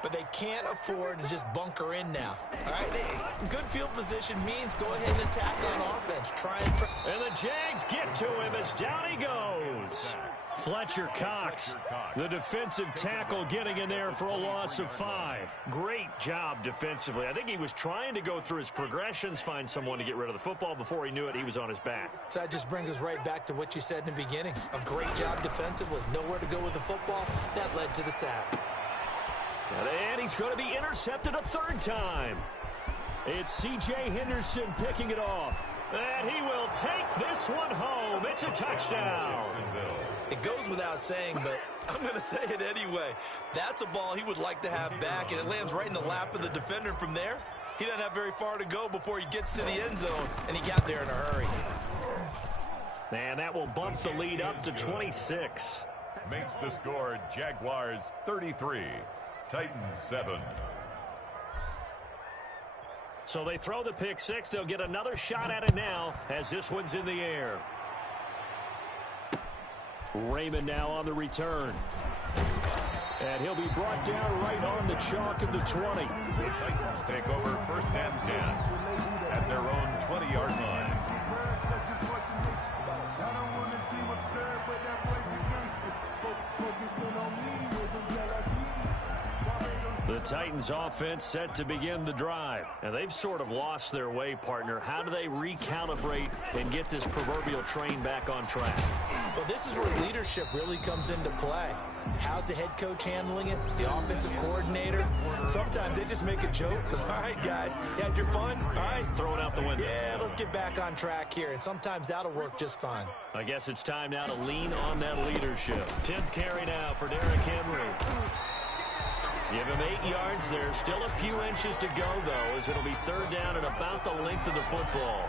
But they can't afford to just bunker in now. All right, good field position means go ahead and attack on offense. And the Jags get to him as down he goes. Fletcher Cox, the defensive tackle, getting in there for a loss of 5. Great job defensively. I think he was trying to go through his progressions, find someone to get rid of the football. Before he knew it, he was on his back. So that just brings us right back to what you said in the beginning. A great job defensively. Nowhere to go with the football. That led to the sack. And he's going to be intercepted a 3rd time. It's C.J. Henderson picking it off. And he will take this one home. It's a touchdown. It goes without saying, but I'm going to say it anyway. That's a ball he would like to have back, and it lands right in the lap of the defender from there. He doesn't have very far to go before he gets to the end zone, and he got there in a hurry. And that will bump the lead up to 26. Makes the score Jaguars 33, Titans 7. So they throw the pick 6. They'll get another shot at it now as this one's in the air. Raymond now on the return. And he'll be brought down right on the chalk of the 20. The Titans take over 1st and 10 at their own 20-yard line. Titans offense set to begin the drive. And they've sort of lost their way, partner. How do they recalibrate and get this proverbial train back on track? Well, this is where leadership really comes into play. How's the head coach handling it? The offensive coordinator? Sometimes they just make a joke. All right, guys, you had your fun? All right. Throw it out the window. Yeah, let's get back on track here. And sometimes that'll work just fine. I guess it's time now to lean on that leadership. 10th carry now for Derrick Henry. Give him 8 yards there. Still a few inches to go, though, as it'll be third down and about the length of the football.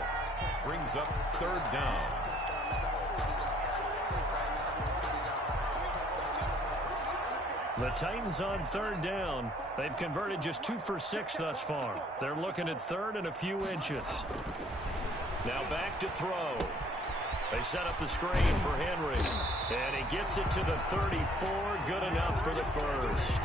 Brings up third down. The Titans on third down. They've converted just 2 for 6 thus far. They're looking at third and a few inches. Now back to throw. They set up the screen for Henry. And he gets it to the 34. Good enough for the first.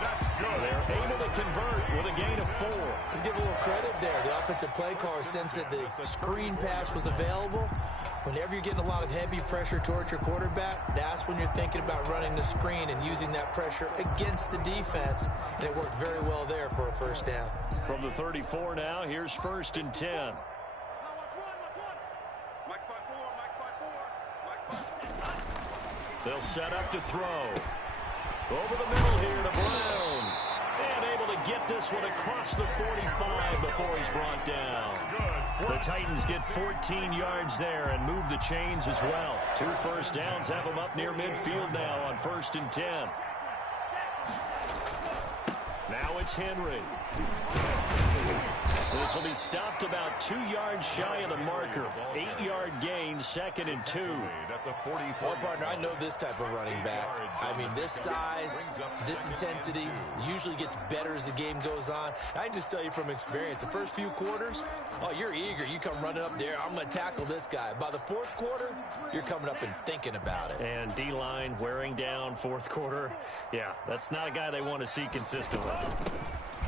That's good. They're able to convert with a gain of 4. Let's give a little credit there. The offensive play caller sensed that the screen pass was available. Whenever you're getting a lot of heavy pressure towards your quarterback, that's when you're thinking about running the screen and using that pressure against the defense. And it worked very well there for a first down. From the 34 now, here's 1st and 10. They'll set up to throw. Over the middle here to Brown. And able to get this one across the 45 before he's brought down. The Titans get 14 yards there and move the chains as well. 2 first downs have them up near midfield now on 1st and 10. Now it's Henry. This will be stopped about 2 yards shy of the marker. 8-yard gain, 2nd and 2. Well, partner, I know this type of running back. I mean, this size, this intensity usually gets better as the game goes on. I can just tell you from experience, the first few quarters, oh, you're eager. You come running up there, I'm going to tackle this guy. By the 4th quarter, you're coming up and thinking about it. And D-line wearing down 4th quarter. Yeah, that's not a guy they want to see consistently.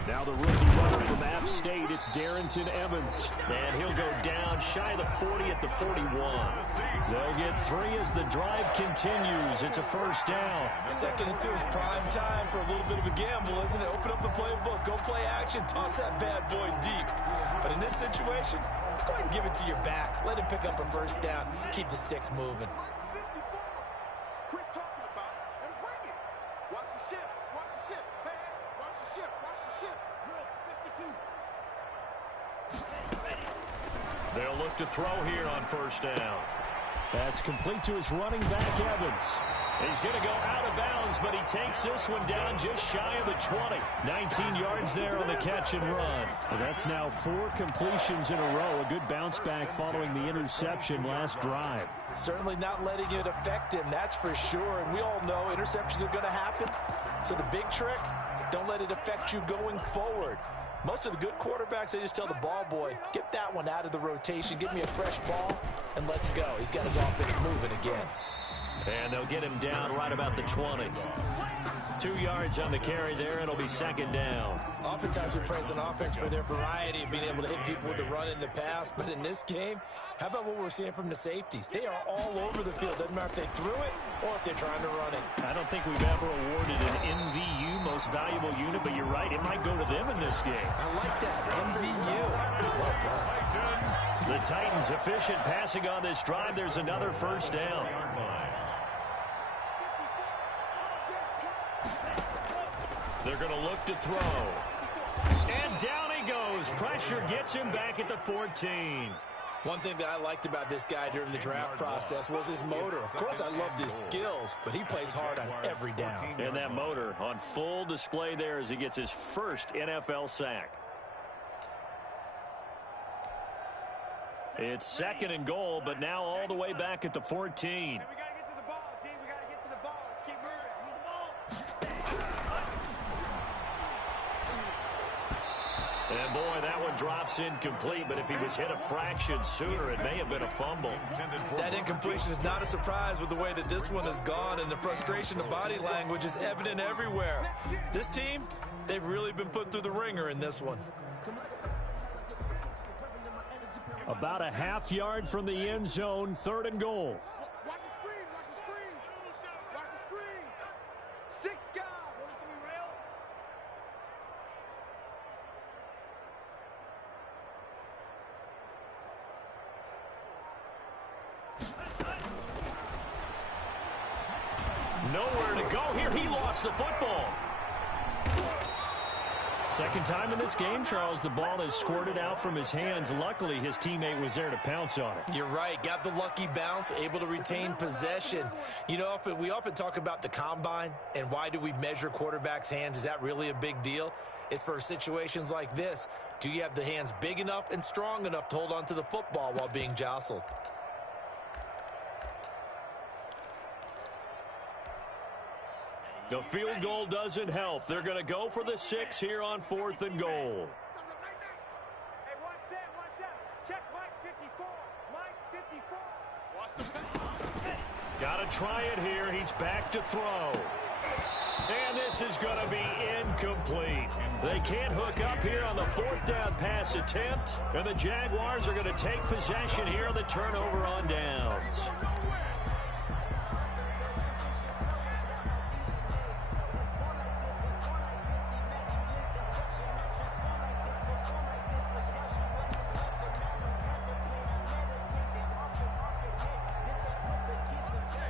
Now the rookie runner from App State, it's Darrington Evans. And he'll go down shy of the 40 at the 41. They'll get 3 as the drive continues. It's a first down. 2nd and 2 is prime time for a little bit of a gamble, isn't it? Open up the playbook, go play action, toss that bad boy deep. But in this situation, go ahead and give it to your back. Let him pick up a first down. Keep the sticks moving. Quit talking about it and bring it. Watch the ship. Watch the ship. Hey, watch the ship. Watch the ship. Drill 52. They'll look to throw here on first down. That's complete to his running back, Evans. He's going to go out of bounds, but he takes this one down just shy of the 20. 19 yards there on the catch and run. And that's now 4 completions in a row. A good bounce back following the interception last drive. Certainly not letting it affect him, that's for sure. And we all know interceptions are going to happen. So the big trick, don't let it affect you going forward. Most of the good quarterbacks, they just tell the ball boy, get that one out of the rotation, give me a fresh ball, and let's go. He's got his offense moving again. And they'll get him down right about the 20. 2 yards on the carry there. It'll be 2nd down. Oftentimes we praise an offense for their variety of being able to hit people with the run in the pass. But in this game, how about what we're seeing from the safeties? They are all over the field. Doesn't matter if they threw it or if they're trying to run it. I don't think we've ever awarded an MVU, most valuable unit, but you're right. It might go to them in this game. I like that. MVU. Well done. The Titans efficient passing on this drive. There's another first down. They're going to look to throw. And down he goes. Pressure gets him back at the 14. One thing that I liked about this guy during the draft process was his motor. Of course, I loved his skills, but he plays hard on every down. And that motor on full display there as he gets his first NFL sack. It's 2nd and goal, but now all the way back at the 14. And boy, that one drops incomplete, but if he was hit a fraction sooner, it may have been a fumble. That incompletion is not a surprise with the way that this one has gone, and the frustration of body language is evident everywhere. This team, they've really been put through the ringer in this one. About a half yard from the end zone, 3rd and goal. Watch the screen. Watch the screen. Watch the screen. 6 guys. nowhere to go here. He lost the football. Second time in this game, Charles, the ball has squirted out from his hands. Luckily, his teammate was there to pounce on it. You're right. Got the lucky bounce, able to retain possession. You know, we often talk about the combine and why do we measure quarterbacks' hands. Is that really a big deal? It's for situations like this. Do you have the hands big enough and strong enough to hold on to the football while being jostled? The field goal doesn't help. They're going to go for the 6 here on 4th and goal. Hey, 1-7. Check Mike 54. Mike 54. Watch the pass. Got to try it here. He's back to throw. And this is going to be incomplete. They can't hook up here on the 4th down pass attempt. And the Jaguars are going to take possession here on the turnover on downs.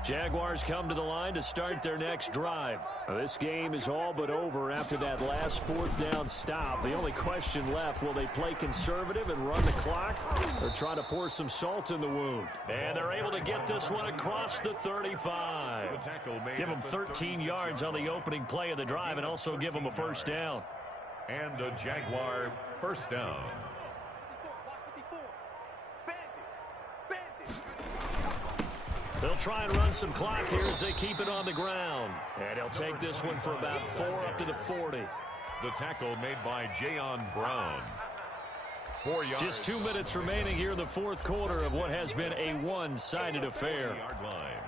Jaguars come to the line to start their next drive. Now, this game is all but over after that last 4th down stop. The only question left, will they play conservative and run the clock or try to pour some salt in the wound? And they're able to get this one across the 35. Give them 13 yards on the opening play of the drive and also give them a first down. And a Jaguar first down. They'll try and run some clock here as they keep it on the ground. And he'll take this one for about 4 up to the 40. The tackle made by Jayon Brown. 4 yards. Just 2 minutes remaining here in the 4th quarter of what has been a one-sided affair. Yard line.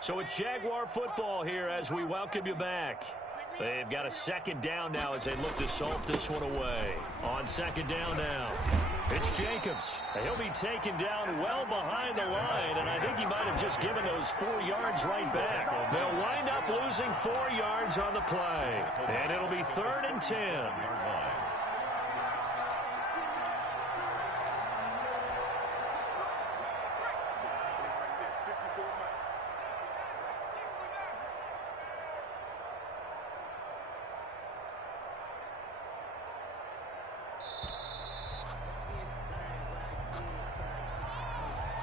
So it's Jaguar football here as we welcome you back. They've got a second down now as they look to salt this one away. On second down now, it's Jacobs. He'll be taken down well behind the line, and I think he might have just given those 4 yards right back. They'll wind up losing 4 yards on the play, and it'll be 3rd and 10.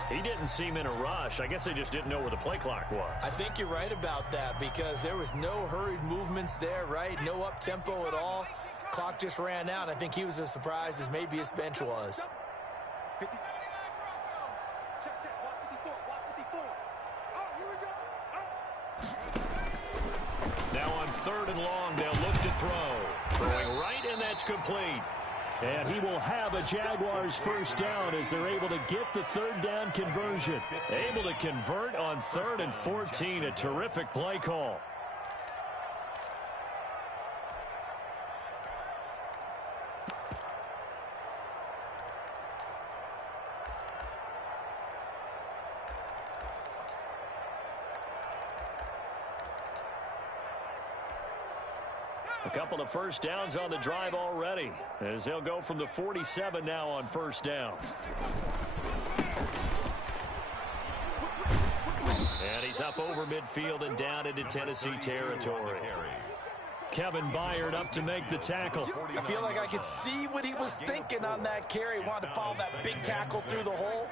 He didn't seem in a rush. I guess they just didn't know where the play clock was. I think you're right about that because there was no hurried movements there, right? No up-tempo at all. Clock just ran out. I think he was as surprised as maybe his bench was. Check. Watch 54. Watch 54. Oh, here we go. Now on 3rd and long, they'll look to throw. Throwing right, and that's complete. And he will have a Jaguars first down as they're able to get the 3rd down conversion. Able to convert on 3rd and 14. A terrific play call. A couple of first downs on the drive already as they'll go from the 47 now on first down. And he's up over midfield and down into Tennessee territory. Kevin Byard up to make the tackle. I feel like I could see what he was thinking on that carry. Wanted to follow that big tackle through the hole.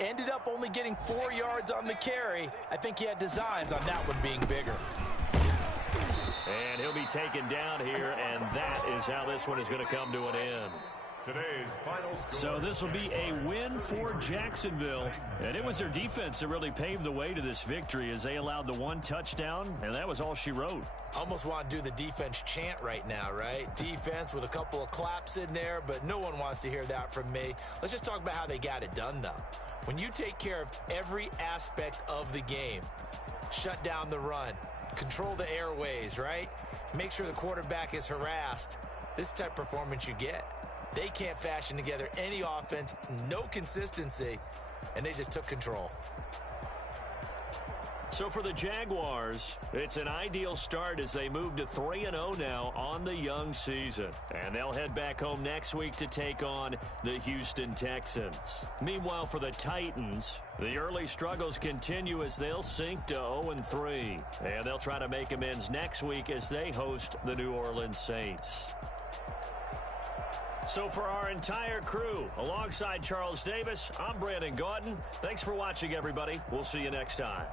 Ended up only getting 4 yards on the carry. I think he had designs on that one being bigger. And he'll be taken down here, and that is how this one is going to come to an end. Today's final score. So this will be a win for Jacksonville. And it was their defense that really paved the way to this victory as they allowed the 1 touchdown, and that was all she wrote. Almost want to do the defense chant right now, right? Defense with a couple of claps in there, but no one wants to hear that from me. Let's just talk about how they got it done, though. When you take care of every aspect of the game, shut down the run, control the airways, right? Make sure the quarterback is harassed. This type of performance you get. They can't fashion together any offense, no consistency. and they just took control. So for the Jaguars, it's an ideal start as they move to 3-0 now on the young season. And they'll head back home next week to take on the Houston Texans. Meanwhile, for the Titans, the early struggles continue as they'll sink to 0-3. And they'll try to make amends next week as they host the New Orleans Saints. So for our entire crew, alongside Charles Davis, I'm Brandon Gaudin. Thanks for watching, everybody. We'll see you next time.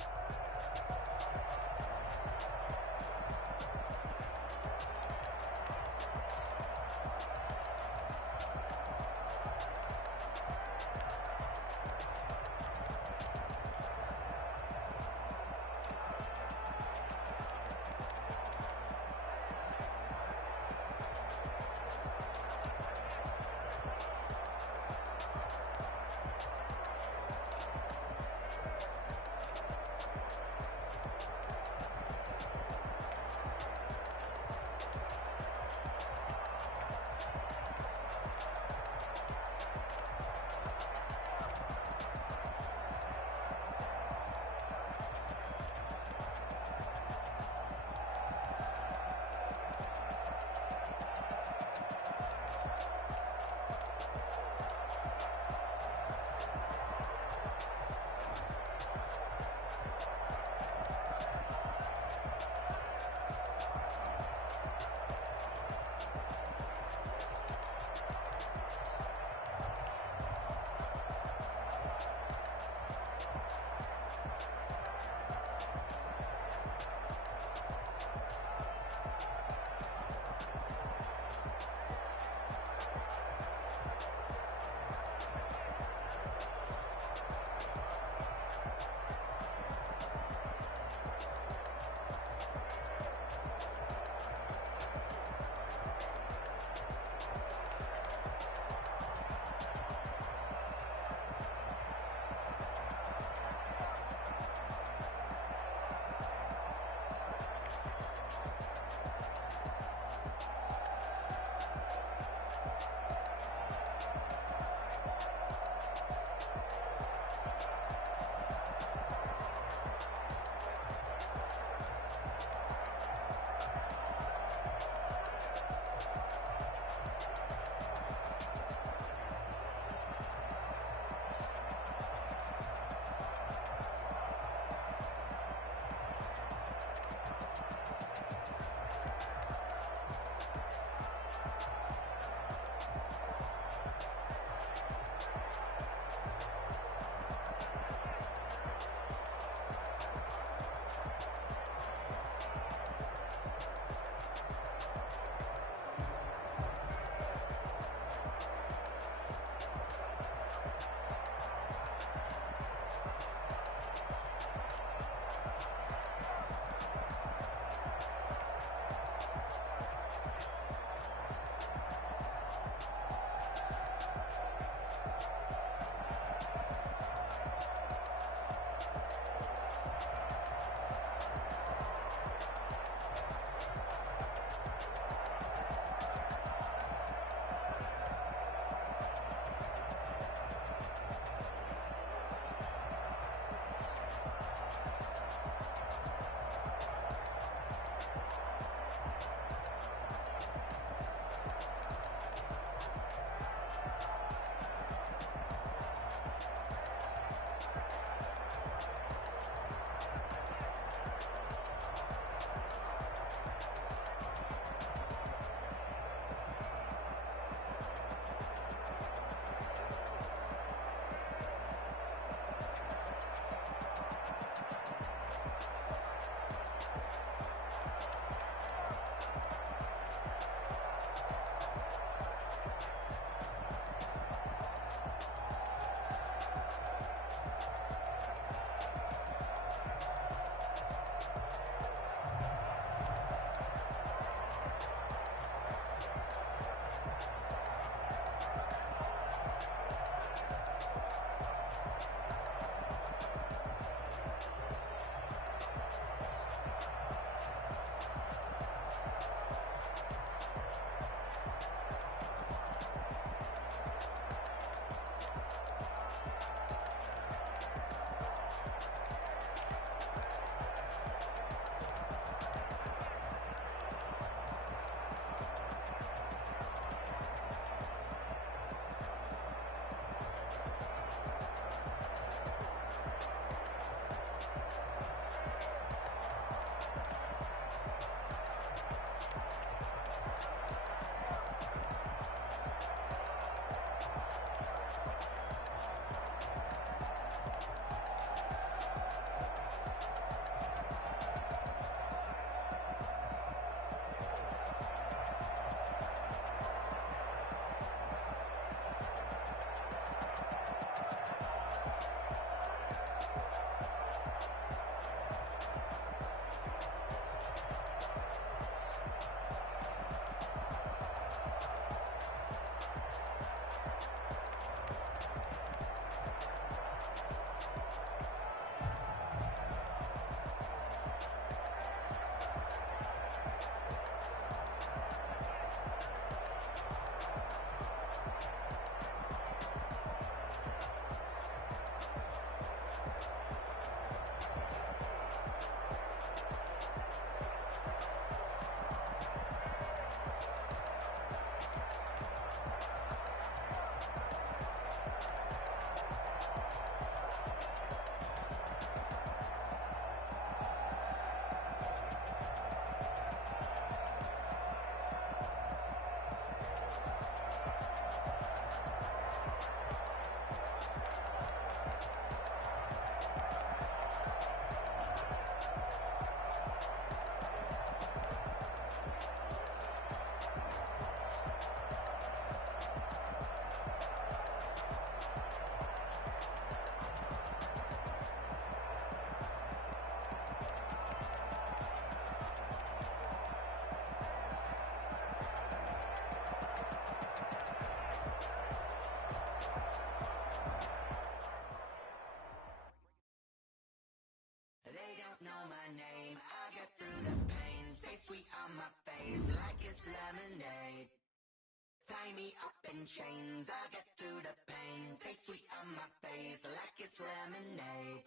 up in chains. I get through the pain. Taste sweet on my face like it's lemonade.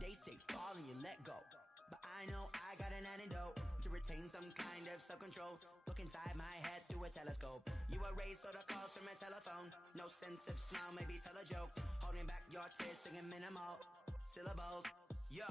They say fall and you let go, but I know I got an antidote to retain some kind of self-control. Look inside my head through a telescope. You erase all the calls from a telephone. No sense of smile, maybe tell a joke. Holding back your tears, singing minimal syllables. Yeah,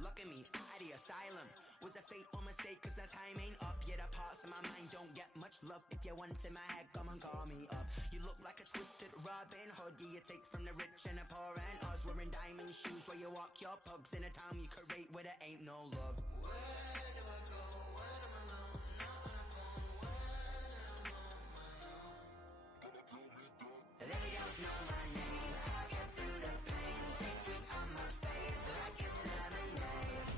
look at me, out the asylum. Was a fate or mistake, cause the time ain't up. Yet the parts of my mind don't get much love. If you want in my head, come and call me up. You look like a twisted Robin Hood. Yeah, you take from the rich and the poor and us. Wearing diamond shoes where you walk your pugs. In a town you create where there ain't no love. Where do I go? When I'm alone? Not on the phone. When I'm on my own. They don't know my name. I get through the pain. Taste sweet on my face like it's lemonade.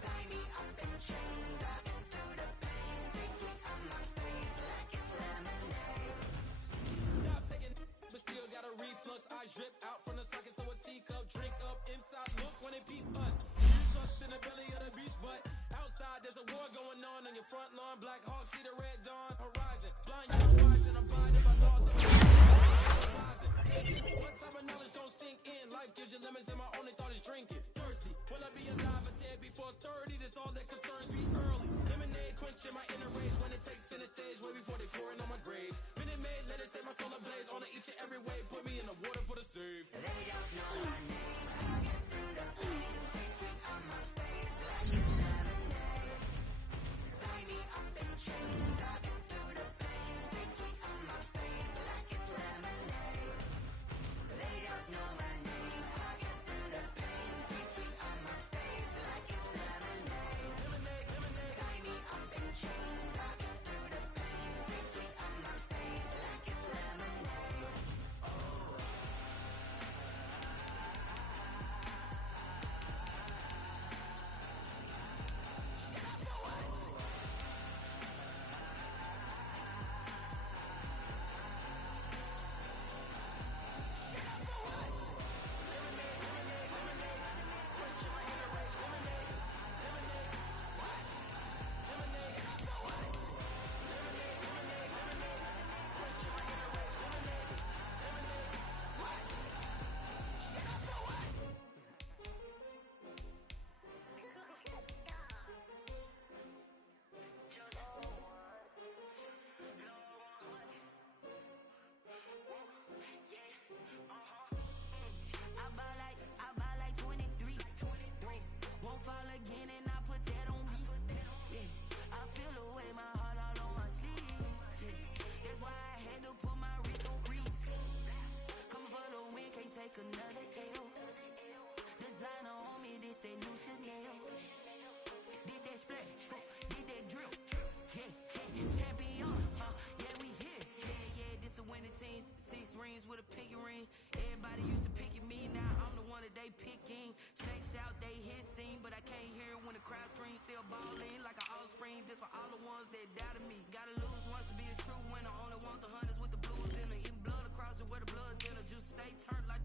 Tie me up in chains. I get through the pain. Taste sweet on my face like it's lemonade. Stop taking but still got a reflux. I drip out from the socket to a teacup. Drink up inside. Look when it peep us. Use us in the belly of the beach, but outside there's a war going on your front lawn. Black Hawk see the red dawn horizon. Blind young rising, abiding by laws of horizon. One type of knowledge don't sink in. Life gives you lemons and my only thought is drinking. Thirsty, will I be alive or dead before 30? That's all that concerns me early. Lemonade quenching my inner rage when it takes center stage way before they pour it on my grave. Minute Maid, let it set my soul ablaze on each and every way. Put me in the water for the save. They don't know my name. I get through the pain. Taste sweet on my face like it's lemonade. Tie me up in chains. I get through the pain. Taste sweet on my face like it's lemonade. They don't know my name. I get through the pain. Taste sweet on my face like it's lemonade. Tie me up in chains. I get through the pain. Taste sweet on my face like it's lemonade. I buy like 23. Won't fall again and I put that on me. Yeah, I feel the way my heart all on my sleeve. Yeah, that's why I had to put my wrist on freeze. Coming for the win, can't take another L. Designer on me, this that new Chanel. Did that splash, did that drill. Yeah, champion, yeah, we here. Yeah, this the winning team. 6 rings with a pinky ring. Everybody used to pick at me, now I'm the one that they picking. Snakes out, they hissing, but I can't hear it when the crowd screams. Still balling like an offspring. This for all the ones that doubted me. Gotta lose once to be a true winner. Only want the hunters with the blues in it. Eating blood across it where the blood dinner. Juice stay turned like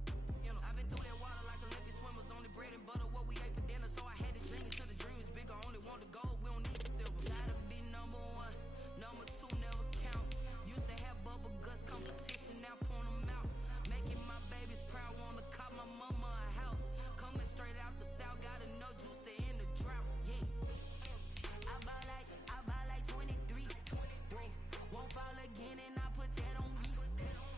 I've been through that water like Olympic swimmers. Only bread and butter what we ate for dinner. So I had to dream until the dream is bigger. Only want the gold, we don't need the silver. Gotta be number 1, number 2 never count. Used to have bubble guts competition, now point them out. Making my babies proud, wanna cop my mama a house. Coming straight out the south, gotta know juice to end the drought. Yeah, I buy like 23. Won't fall again and I put that on me.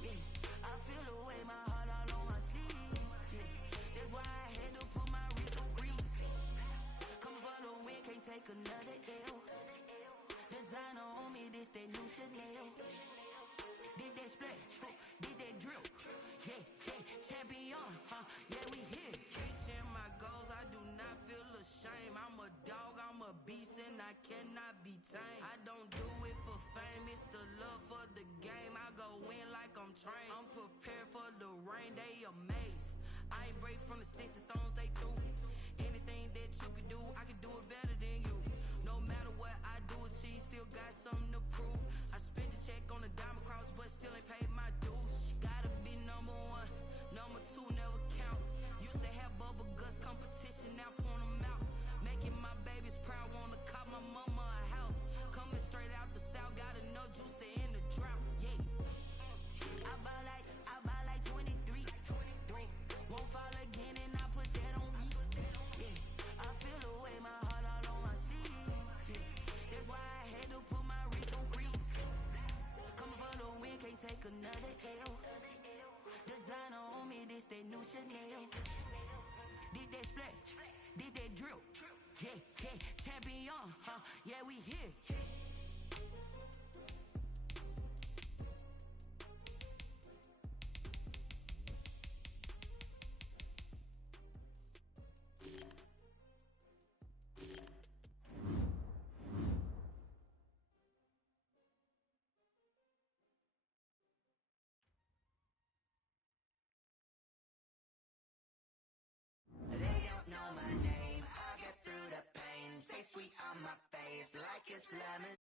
Yeah, I feel the way my heart all on my sleeve. Yeah, that's why I had to put my wrist on freeze. Coming for the win, can't take another L. Designer on me, this that new Chanel. Did that splash, did that drill. Yeah, champion, yeah, we here. Reaching my goals, I do not feel ashamed. I'm a dog, I'm a beast, and I cannot be tamed. I don't do it for fame, it's the love for the game. I go in like I'm trained. I'm prepared for the rain, they amazed. I ain't break from the sticks and stones they threw. Anything that you can do, I can do it better than you. No matter what I do, achieve, still got something to prove. I spent the check on the diamond cross, but still ain't paid my dues. Gotta be number 1, number 2 never count. Used to have bubble guts competition, now point them out. Making my babies proud, wanna cop my mama a house. Coming straight out the south, gotta know juice to end the sweet on my face like it's lemon.